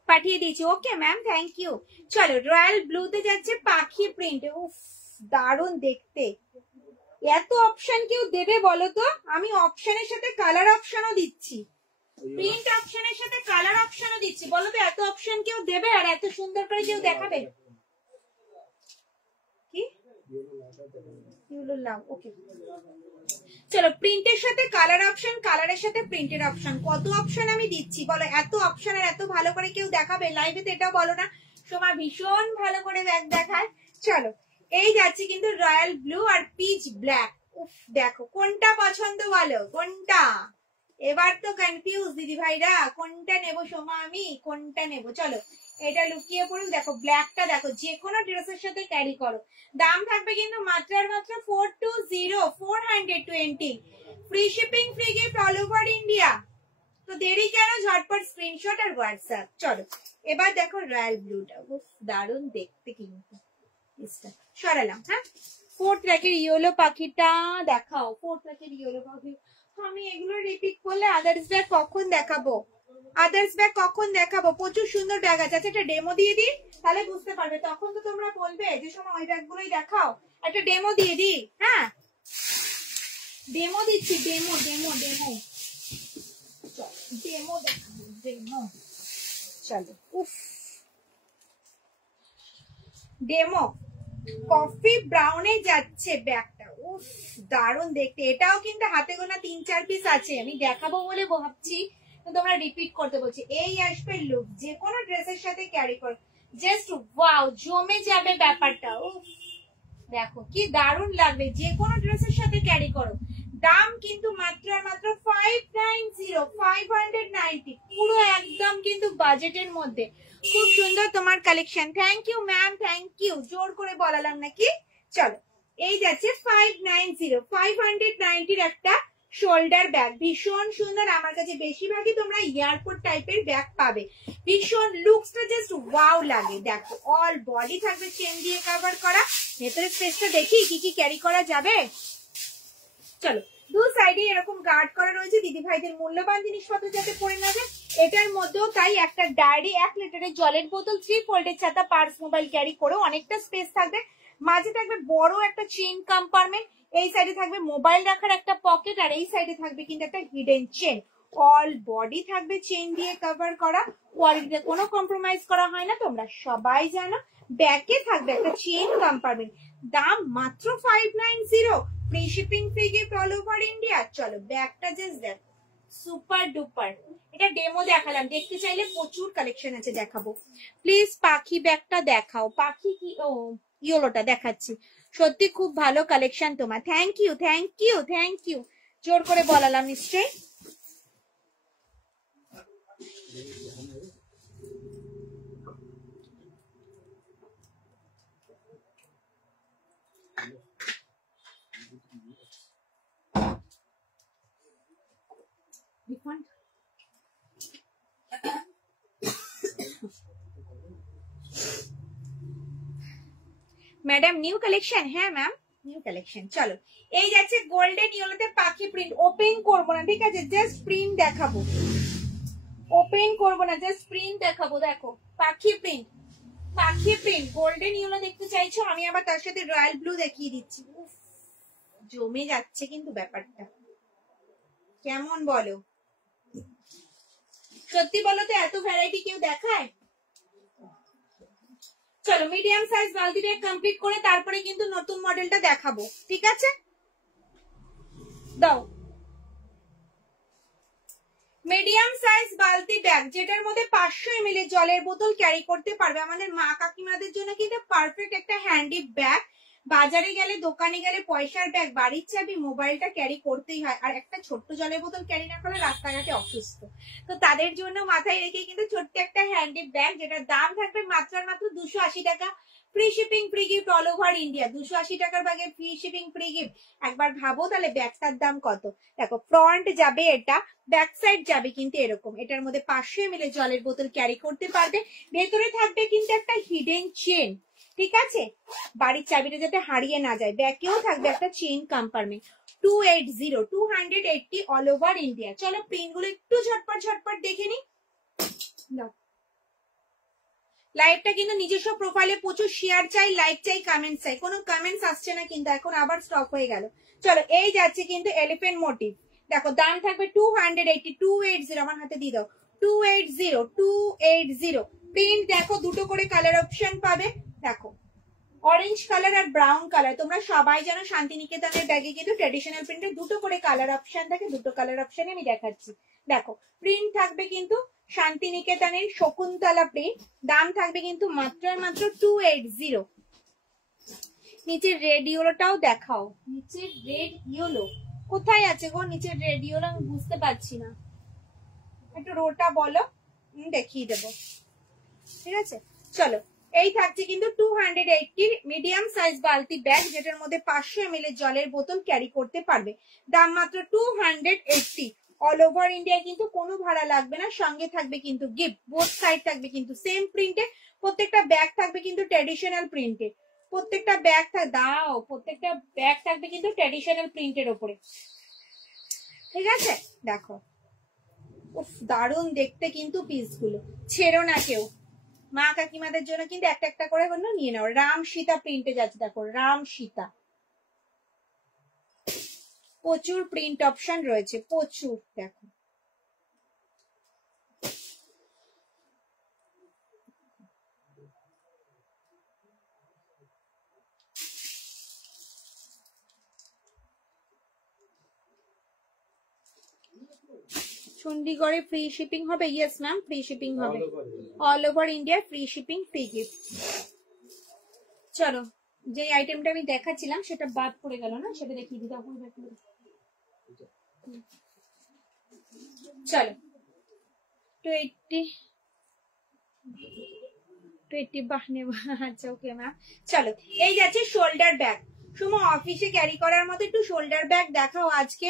পাঠিয়ে দিয়েছি। Okay ma'am, thank you. চলো রয়্যাল ব্লুতে যাচ্ছে পাখি প্রিন্ট, উফ দারুণ দেখতে। এত অপশন কেউ দেবে বলো তো? আমি অপশনের সাথে কালার অপশনও দিচ্ছি, প্রিন্ট অপশনের সাথে কালার অপশনও দিচ্ছি, বলো তো এত অপশন কেউ দেবে আর এত সুন্দর করে কেউ দেখাবে? কি ওকে চলো প্রিন্টের সাথে কালার অপশন, কালারের সাথে প্রিন্টের অপশন, কত অপশন আমি দিচ্ছি বলো? এত অপশন আর এত ভালো করে কেউ দেখাবে লাইভে? তো এটাও বলো না, সময় ভীষণ ভালো করে ব্যাগ দেখায়। চলো এই যাচ্ছি কিন্তু রয়্যাল ব্লু আর পিচ ব্ল্যাক। উফ দেখো কোনটা পছন্দ বলো, কোনটা? এবার তো কনফিউজ দিদি ভাইরা, কোনটা নেবো সোমা, আমি কোনটা নেবো? চলো এটা লুকিয়ে পড়ুক, দেখো ব্ল্যাকটা দেখো, যে কোনো ড্রেসের সাথে ক্যারি করো। দাম থাকবে কিন্তু মাত্র আর মাত্র 420, free shipping, free gift all over India. তো দেরি কেন, ঝটপট স্ক্রিনশট আর হোয়াটসঅ্যাপ। চলো এবার দেখো রয়্যাল ব্লুটা, উফ দারুণ দেখতে কিন্তু। সরালাম, হ্যাঁ। ফোর্থ র্যাকের ইয়েলো পাখিটা দেখাও, ফোর্থ র্যাকের ইয়েলো পাখি। আমি এগুলো রিপিট করলে আদার্স ব্যাগ কখন দেখাবো? আদার্স ব্যাগ কখন দেখাবো? প্রচুর সুন্দর ব্যাগ আছে। আচ্ছা একটা ডেমো দিয়ে দিই, তাহলে বুঝতে পারবে। তখন তো তোমরা বলবে যে সময় ওই ব্যাগগুলোই দেখাও। একটা ডেমো দিয়ে দিই। হ্যাঁ ডেমো দিচ্ছি, ডেমো ডেমো ডেমো ডেমো দেখাবো, ডেমো। চলো উফ, ডেমো কফি ব্রাউনে যাচ্ছে ব্যাগটা। উফ দারুণ দেখতে। এটাও কিন্তু হাতে গোনা 3-4 পিস আছে, আমি দেখাবো বলে ভাবছি, তো তোমরা রিপিট করতে বলছি। এই আসবে লুক, যে কোনো ড্রেসের সাথে ক্যারি করো, জাস্ট ওয়াও, জমে যাবে ব্যাপারটা। উফ দেখো কি দারুণ লাগবে, যে কোনো ড্রেসের সাথে ক্যারি করো। দাম কিন্তু মাত্র আর মাত্র 590, পুরো একদম কিন্তু বাজেটের মধ্যে। খুব সুন্দর তোমার collection. Thank you ma'am, thank you. জোর করে বলালাম নাকি? চলো এই যাচ্ছে 590 একটা শোল্ডার ব্যাগ, ভীষণ সুন্দর। আমার কাছে বেশিরভাগই তোমরা এয়ারপোর্ট টাইপের ব্যাগ পাবে। ভীষণ লুকসটা জাস্ট ওয়াও লাগে। দেখো অল বডি থাকবে চেন দিয়ে কভার করা। ভেতরের স্পেসটা দেখি কি কি ক্যারি করা যাবে। চলো দু সাইডে এরকম গার্ড করা রয়েছে, দিদি ভাইদের মূল্যবান জিনিসপত্র যাতে পরে না যায়। এটার মধ্যেও তাই একটা ডায়েরি, 1 লিটারের জলের বোতল, 3 ফোল্ডের ছাতা, পার্স, মোবাইল ক্যারি করেও অনেকটা স্পেস থাকবে। মাঝে থাকবে বড় একটা চেইন কম্পার্টমেন্ট, এই সাইডে থাকবে মোবাইল রাখার একটা পকেট, আর এই সাইডে থাকবে কিন্তু একটা হিডেন চেন। অল বডি থাকবে চেইন দিয়ে কভার করা, কোয়ালিটিতে কোনো কম্প্রোমাইজ করা হয় না, তোমরা সবাই জানো। ব্যাগে থাকবে একটা চেইন কম্পার্টমেন্ট। দাম মাত্র 590, free shipping, free gift all over India. চলো ব্যাগটা জাস্ট দেখো, সুপার ডুপার। এটা ডেমো দেখালাম, দেখতে চাইলে প্রচুর কালেকশন আছে, দেখাবো। প্লিজ পাখি ব্যাগটা দেখাও। পাখি কি? ও ইয়েলোটা দেখাচ্ছি। সত্যি খুব ভালো কালেকশন তোমার। Thank you thank you thank you. জোর করে বলালাম নিশ্চয়ই। Madam new collection? হ্যাঁ ম্যাম নিউ কালেকশন। চলো এই যাচ্ছে গোল্ডেন ইয়েলোতে পাখি প্রিন্ট। ওপেন করবো না, ঠিক আছে, জাস্ট প্রিন্ট দেখাবো। ওপেন করবো না, জাস্ট প্রিন্ট দেখাবো। দেখো পাখি প্রিন্ট, পাখি প্রিন্ট। গোল্ডেন ইয়েলো দেখতে চাইছো, আমি আবার তার সাথে রয়্যাল ব্লু দেখিয়ে দিচ্ছি। জমে যাচ্ছে কিন্তু ব্যাপারটা, কেমন বলো? সত্যি বলো তো, এত ভ্যারাইটি কেউ দেখায়? চলো মিডিয়াম সাইজ বালতি ব্যাগ কমপ্লিট করে তারপরে কিন্তু নতুন মডেলটা দেখাবো, ঠিক আছে? দাও মিডিয়াম সাইজ বালতি ব্যাগ, যেটার মধ্যে 500 ml জলের বোতল ক্যারি করতে পারবে। আমাদের মা কাকিমাদের জন্য কিন্তু পারফেক্ট একটা হ্যান্ডি ব্যাগ। বাজারে গেলে, দোকানে গেলে পয়সার ব্যাগ, বাড়ির চাবি, মোবাইলটা ক্যারি করতেই হয়, আর একটা ছোট্ট জলের বোতল ক্যারি না করলে রাস্তাঘাটে অসুস্থ। তো তাদের জন্য মাথায় রেখে কিন্তু ছোট্ট একটা হ্যান্ডি ব্যাগ, যেটার দাম থাকবে মাত্র মাত্র 280 টাকা। Free shipping, free gift all over India. 280 টাকার ব্যাগে ফ্রি শিপিং, ফ্রি গিফট। একবার ভাবো তাহলে ব্যাগটার দাম কত। দেখো ফ্রন্ট যাবে এটা, ব্যাক সাইড যাবে কিন্তু এরকম। এটার মধ্যে 500 ml জলের বোতল ক্যারি করতে পারবে। ভেতরে থাকবে কিন্তু একটা হিডেন চেন, ঠিক আছে, বাড়ির চাবিটা যাতে হারিয়ে না যায়। ব্যাকেও থাকবে একটা chain compartment. 280 all over India. চলো প্রিন্ট গুলো একটু ঝটপট ঝটপট দেখে নি। লাইভটা কিন্তু নিজস্ব প্রোফাইলে প্রচুর শেয়ার চাই, লাইক চাই, কমেন্ট চাই। কোনো কমেন্টস আসছে না কিন্তু, এখন আবার স্টপ হয়ে গেল। চলো এই যাচ্ছে কিন্তু এলিফ্যান্ট মোটিভ। দেখো দাম থাকবে 280, আমার হাতে দিয়ে দাও। 280 প্রিন্ট দেখো, দুটো করে কালার অপশন পাবে। দেখো অরেঞ্জ কালার আর ব্রাউন কালার। তোমরা সবাই জানো শান্তিনিকেতনের ব্যাগে কিন্তু ট্রেডিশনাল প্রিন্টের দুটো করে কালার অপশন থাকে। দুটো কালার অপশনে আমি দেখাচ্ছি। দেখো প্রিন্ট থাকবে কিন্তু শান্তিনিকেতনের শকুন্তলা প্রিন্ট। দাম থাকবে কিন্তু মাত্র মাত্র 280। নিচের রেড ইয়েলোটাও দেখাও। নিচের রেড ইয়েলো কোথায় আছে গো? নিচের রেড ইয়েলো আমি বুঝতে পারছি না, একটু রোটা বলো, দেখিয়ে দেবো, ঠিক আছে? চলো এই থাকছে কিন্তু 280 মিডিয়াম সাইজ বালতি ব্যাগ, যেটার মধ্যে 500 ml জলের বোতল ক্যারি করতে পারবে। দাম মাত্র 280। অল ওভার ইন্ডিয়া কিন্তু কোনো ভাড়া লাগবে না, সঙ্গে থাকবে কিন্তু গিফট। বোথ সাইড থাকবে কিন্তু সেম প্রিন্টে। প্রত্যেকটা ব্যাগ থাকবে কিন্তু ট্র্যাডিশনাল প্রিন্টে। প্রত্যেকটা ব্যাগ থাকবে কিন্তু ট্র্যাডিশনাল প্রিন্টের ওপরে। ঠিক আছে, দেখো উফ দারুণ দেখতে কিন্তু পিসগুলো, ছেড়ো না কেউ। মা কাকিমাদের জন্য কিন্তু একটা একটা করে হলো নিয়ে নাও। রাম সীতা প্রিন্টে যাচ্ছে, দেখো রাম সীতা, প্রচুর প্রিন্ট অপশন রয়েছে, প্রচুর। দেখো চণ্ডীগড়ে ফ্রি শিপিং হবে? ইয়েস ম্যাম, ফ্রি শিপিং হবে, all over India free shipping, free gift. চলো, যে আইটেমটা আমি দেখাচ্ছিলাম সেটা বাদ পড়ে গেল না, সেটা দেখিয়ে দিতে হবে। চলো 20 বাহ নেব, আচ্ছা ওকে ম্যাম। চলো এই যাচ্ছে শোল্ডার ব্যাগ। সুমো অফিসে ক্যারি করার মতো একটু শোল্ডার ব্যাগ দেখাও, আজকে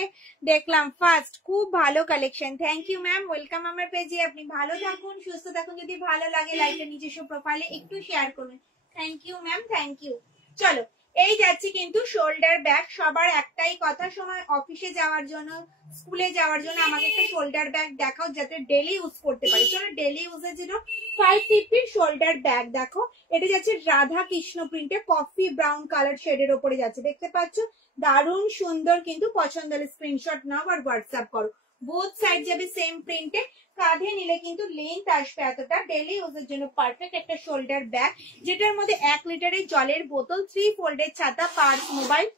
দেখলাম ফার্স্ট, খুব ভালো collection. Thank you ma'am, welcome আমার পেজে। আপনি ভালো থাকুন, সুস্থ থাকুন, যদি ভালো লাগে লাইকের নিজস্ব প্রোফাইলে একটু শেয়ার করুন। Thank you ma'am, thank you. চলো এই যাচ্ছে কিন্তু শোল্ডার ব্যাগ। সবার একটাই কথা, সময় অফিসে যাওয়ার জন্য, স্কুলে যাওয়ার জন্য আমাকে একটা শোল্ডার ব্যাগ দেখাও যাতে ডেলি ইউজ করতে পারি। চলো ডেলি ইউজের জন্য 550 শোল্ডার ব্যাগ দেখো। এটা যাচ্ছে রাধা কৃষ্ণ প্রিন্টে, কফি ব্রাউন কালার শেডের ওপরে যাচ্ছে, দেখতে পাচ্ছ, দারুণ সুন্দর কিন্তু। পছন্দ হলে স্ক্রিনশট নাও আর হোয়াটসঅ্যাপ করো। বোথ সাইড যাবে সেম প্রিন্টে, কাঁধে নিলে কিন্তু লেন্থ আসবে এতটা। ডেলি ইউজের জন্য পারফেক্ট একটা শোল্ডার ব্যাগ, যেটার মধ্যে 1 লিটারের জলের বোতল, 3 ফোল্ডের ছাতা, পার্স, মোবাইল।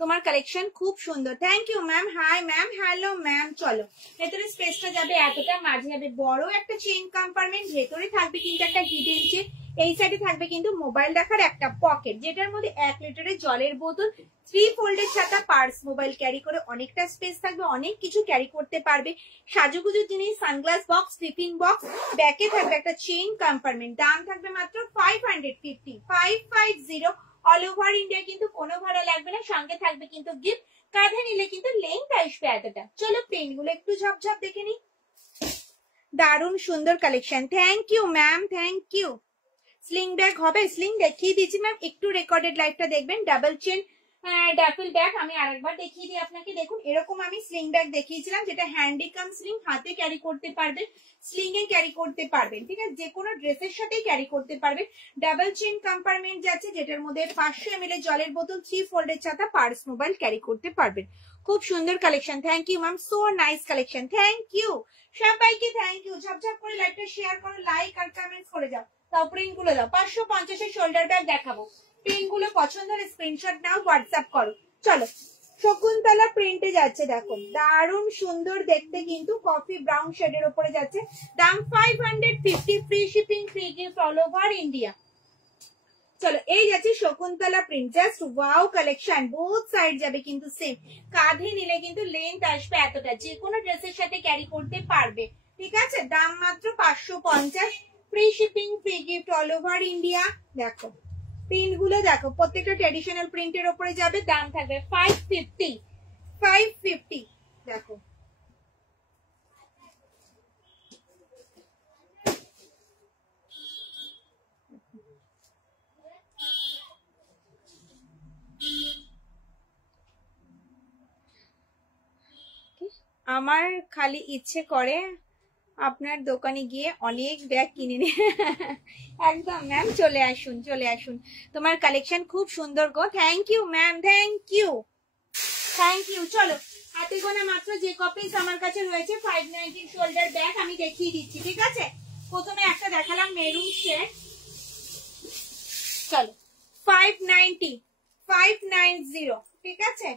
তোমার কালেকশন খুব সুন্দর। Thank you ma'am. Hi ma'am, hello ma'am. চলো ভেতরে স্পেসটা যাবে এতটা, মাঝে যাবে বড় একটা চেইন কম্পার্টমেন্ট, ভেতরে থাকবে কিন্তু একটা হিডেন চেন, এই সাইডে থাকবে কিন্তু মোবাইল রাখার একটা পকেট, যেটার মধ্যে 1 লিটারের জলের বোতল, 3 ফোল্ডের ছাতা, পার্স, মোবাইল ক্যারি করে অনেকটা স্পেস থাকবে, অনেক কিছু ক্যারি করতে পারবে। সাজুগুজুর জিনিস, সানগ্লাস বক্স, টিফিন বক্স, ব্যাকে থাকবে একটা চেইন কম্পার্টমেন্ট। দাম থাকবে মাত্র 550, 550। অল ওভার ইন্ডিয়া কিন্তু কোনো ভাড়া লাগবে না, সঙ্গে থাকবে কিন্তু গিফট। কাঁধে নিলে কিন্তু লেন্থ আসবে এতটা। চলো প্রিন্ট গুলো একটু ঝপঝপ দেখে নি, দারুণ সুন্দর collection. Thank you ma'am, thank you. Sling bag হবে? স্লিং দেখিয়ে দিচ্ছি ম্যাম, একটু রেকর্ডেড লাইভটা দেখবেন। ডাবল চেন ডাফেল ব্যাগ আমি আরেকবার দেখিয়ে দিই আপনাকে। দেখুন এরকম আমি স্লিং ব্যাগ দেখিয়েছিলাম, যেটা হ্যান্ডিকাম স্লিং, হাতে ক্যারি করতে পারবেন, স্লিং এ ক্যারি করতে পারবেন, ঠিক আছে, যে কোনো ড্রেসের সাথেই ক্যারি করতে পারবেন। ডাবল চেন কম্পার্টমেন্ট যাচ্ছে, যেটার মধ্যে 500 ml জলের বোতল, 3 ফোল্ডের ছাতা, পার্স, মোবাইল ক্যারি করতে পারবেন। খুব সুন্দর collection. Thank you ma'am, so nice collection. Thank you সবাইকে, থ্যাংক ইউ। ঝপঝপ করে লাইভটা শেয়ার করো, লাইক আর কমেন্টস করে যাও। তাও প্রিন্ট গুলো দাও। 550 এর শোল্ডার ব্যাগ দেখাবো, প্রিন্ট গুলো পছন্দ হলে স্ক্রিনশট নাও, হোয়াটসঅ্যাপ করো। চলো শকুন্তলা প্রিন্টে যাচ্ছে, দেখো দারুণ সুন্দর দেখতে কিন্তু, কফি ব্রাউন শেডের উপরে যাচ্ছে। দাম 550, free shipping, free gift, all over India. চলো এই যাচ্ছে Shakuntala print, just wow collection. Both side যাবে কিন্তু সেম, কাঁধে নিলে কিন্তু লেন্থ আসবে এতটা, যে কোনো ড্রেসের সাথে ক্যারি করতে পারবে, ঠিক আছে। দাম মাত্র 550, free shipping, free gift, all over India. দেখো প্রিন্ট গুলো দেখো, প্রত্যেকটা ট্রেডিশনাল প্রিন্টের উপরে যাবে। দাম থাকবে 550, 550। দেখো আমার খালি ইচ্ছে করে আপনার দোকানে গিয়ে অনেক ব্যাগ কিনে নে। একদম ম্যাম, চলে আসুন, চলে আসুন, তোমার কালেকশন খুব সুন্দর গো। Thank you ma'am, thank you, thank you. চলো হাতে গোনা মাত্র যে কপিস আমার কাছে রয়েছে 590 শোল্ডার ব্যাগ আমি দেখিয়ে দিচ্ছি, ঠিক আছে। প্রথমে একটা দেখালাম মেরুন শেড, চলো 590, 590, ঠিক আছে,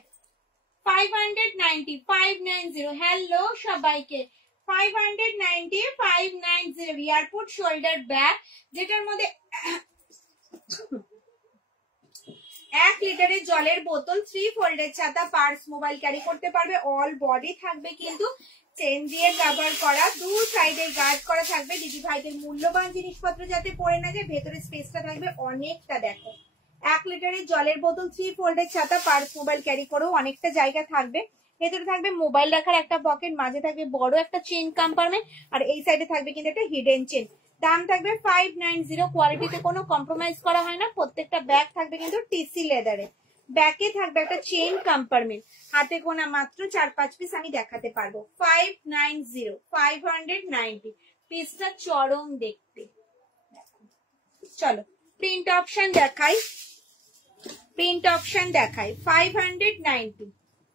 590, 590। হ্যালো সবাইকে, 590, 590 এয়ারপোর্ট শোল্ডার ব্যাগ, যেটার মধ্যে 1 লিটারের জলের বোতল, 3 ফোল্ডের ছাতা, পার্স, মোবাইল ক্যারি করতে পারবে। অল বডি থাকবে কিন্তু চেন দিয়ে কভার করা, দু সাইডে গার্ড করা থাকবে, দিদি ভাইদের মূল্যবান জিনিসপত্র যাতে পড়ে না যায়। ভেতরে স্পেসটা থাকবে অনেকটা, দেখো 1 লিটারের জলের বোতল, 3 ফোল্ডের ছাতা, পার্স, মোবাইল ক্যারি করেও অনেকটা জায়গা থাকবে। ভেতরে থাকবে মোবাইল রাখার একটা পকেট, মাঝে থাকবে বড় একটা চেন কম্পার্টমেন্ট, আর এই সাইডে থাকবে কিন্তু একটা হিডেন চেন। দাম থাকবে 590, কোয়ালিটিতে কোনো কম্প্রোমাইজ করা হয় না, প্রত্যেকটা ব্যাগ থাকবে কিন্তু টিসি লেদারে। ব্যাকে থাকবে একটা চেইন কম্পার্টমেন্ট, হাতে গোনা মাত্র 4-5 পিস আমি দেখাতে পারবো। 590, 590 পিসটা চরম দেখতে। চলো প্রিন্ট অপশন দেখাই, প্রিন্ট অপশন দেখাই 590।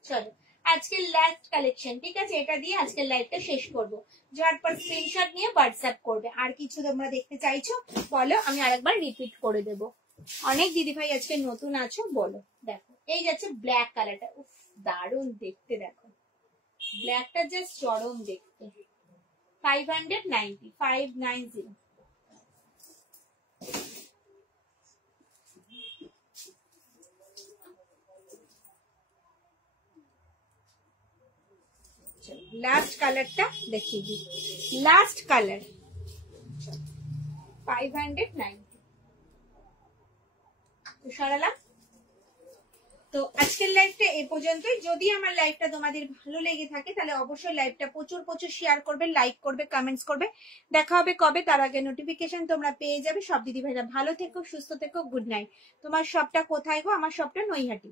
চলো আজকের লাস্ট কালেকশন, ঠিক আছে, এটা দিয়ে আজকের লাইভটা শেষ করবো। ঝটপট স্ক্রিনশট নিয়ে হোয়াটসঅ্যাপ করবে। আর কিছু তোমরা দেখতে চাইছো বলো, আমি আরেকবার রিপিট করে দেব। অনেক দিদিভাই আজকে নতুন আছো, বলো। দেখো এই যাচ্ছে ব্ল্যাক কালারটা, উফ দারুণ দেখতে, দেখো ব্ল্যাকটা জাস্ট চরম দেখতে। 590, 590। লাস্ট কালারটা দেখিয়ে দিই, লাস্ট কালার 590 তো সরালাম। তো আজকের লাইভটা এই পর্যন্তই। যদি আমার লাইভটা তোমাদের ভালো লেগে থাকে তাহলে অবশ্যই লাইভটা প্রচুর প্রচুর শেয়ার করবে, লাইক করবে, কমেন্টস করবে। দেখা হবে কবে, তার আগে নোটিফিকেশন তোমরা পেয়ে যাবে। সব দিদি ভাইরা ভালো থেকো, সুস্থ থেকো, গুড নাইট। তোমার শপটা কোথায় গো? আমার শপটা নৈহাটি।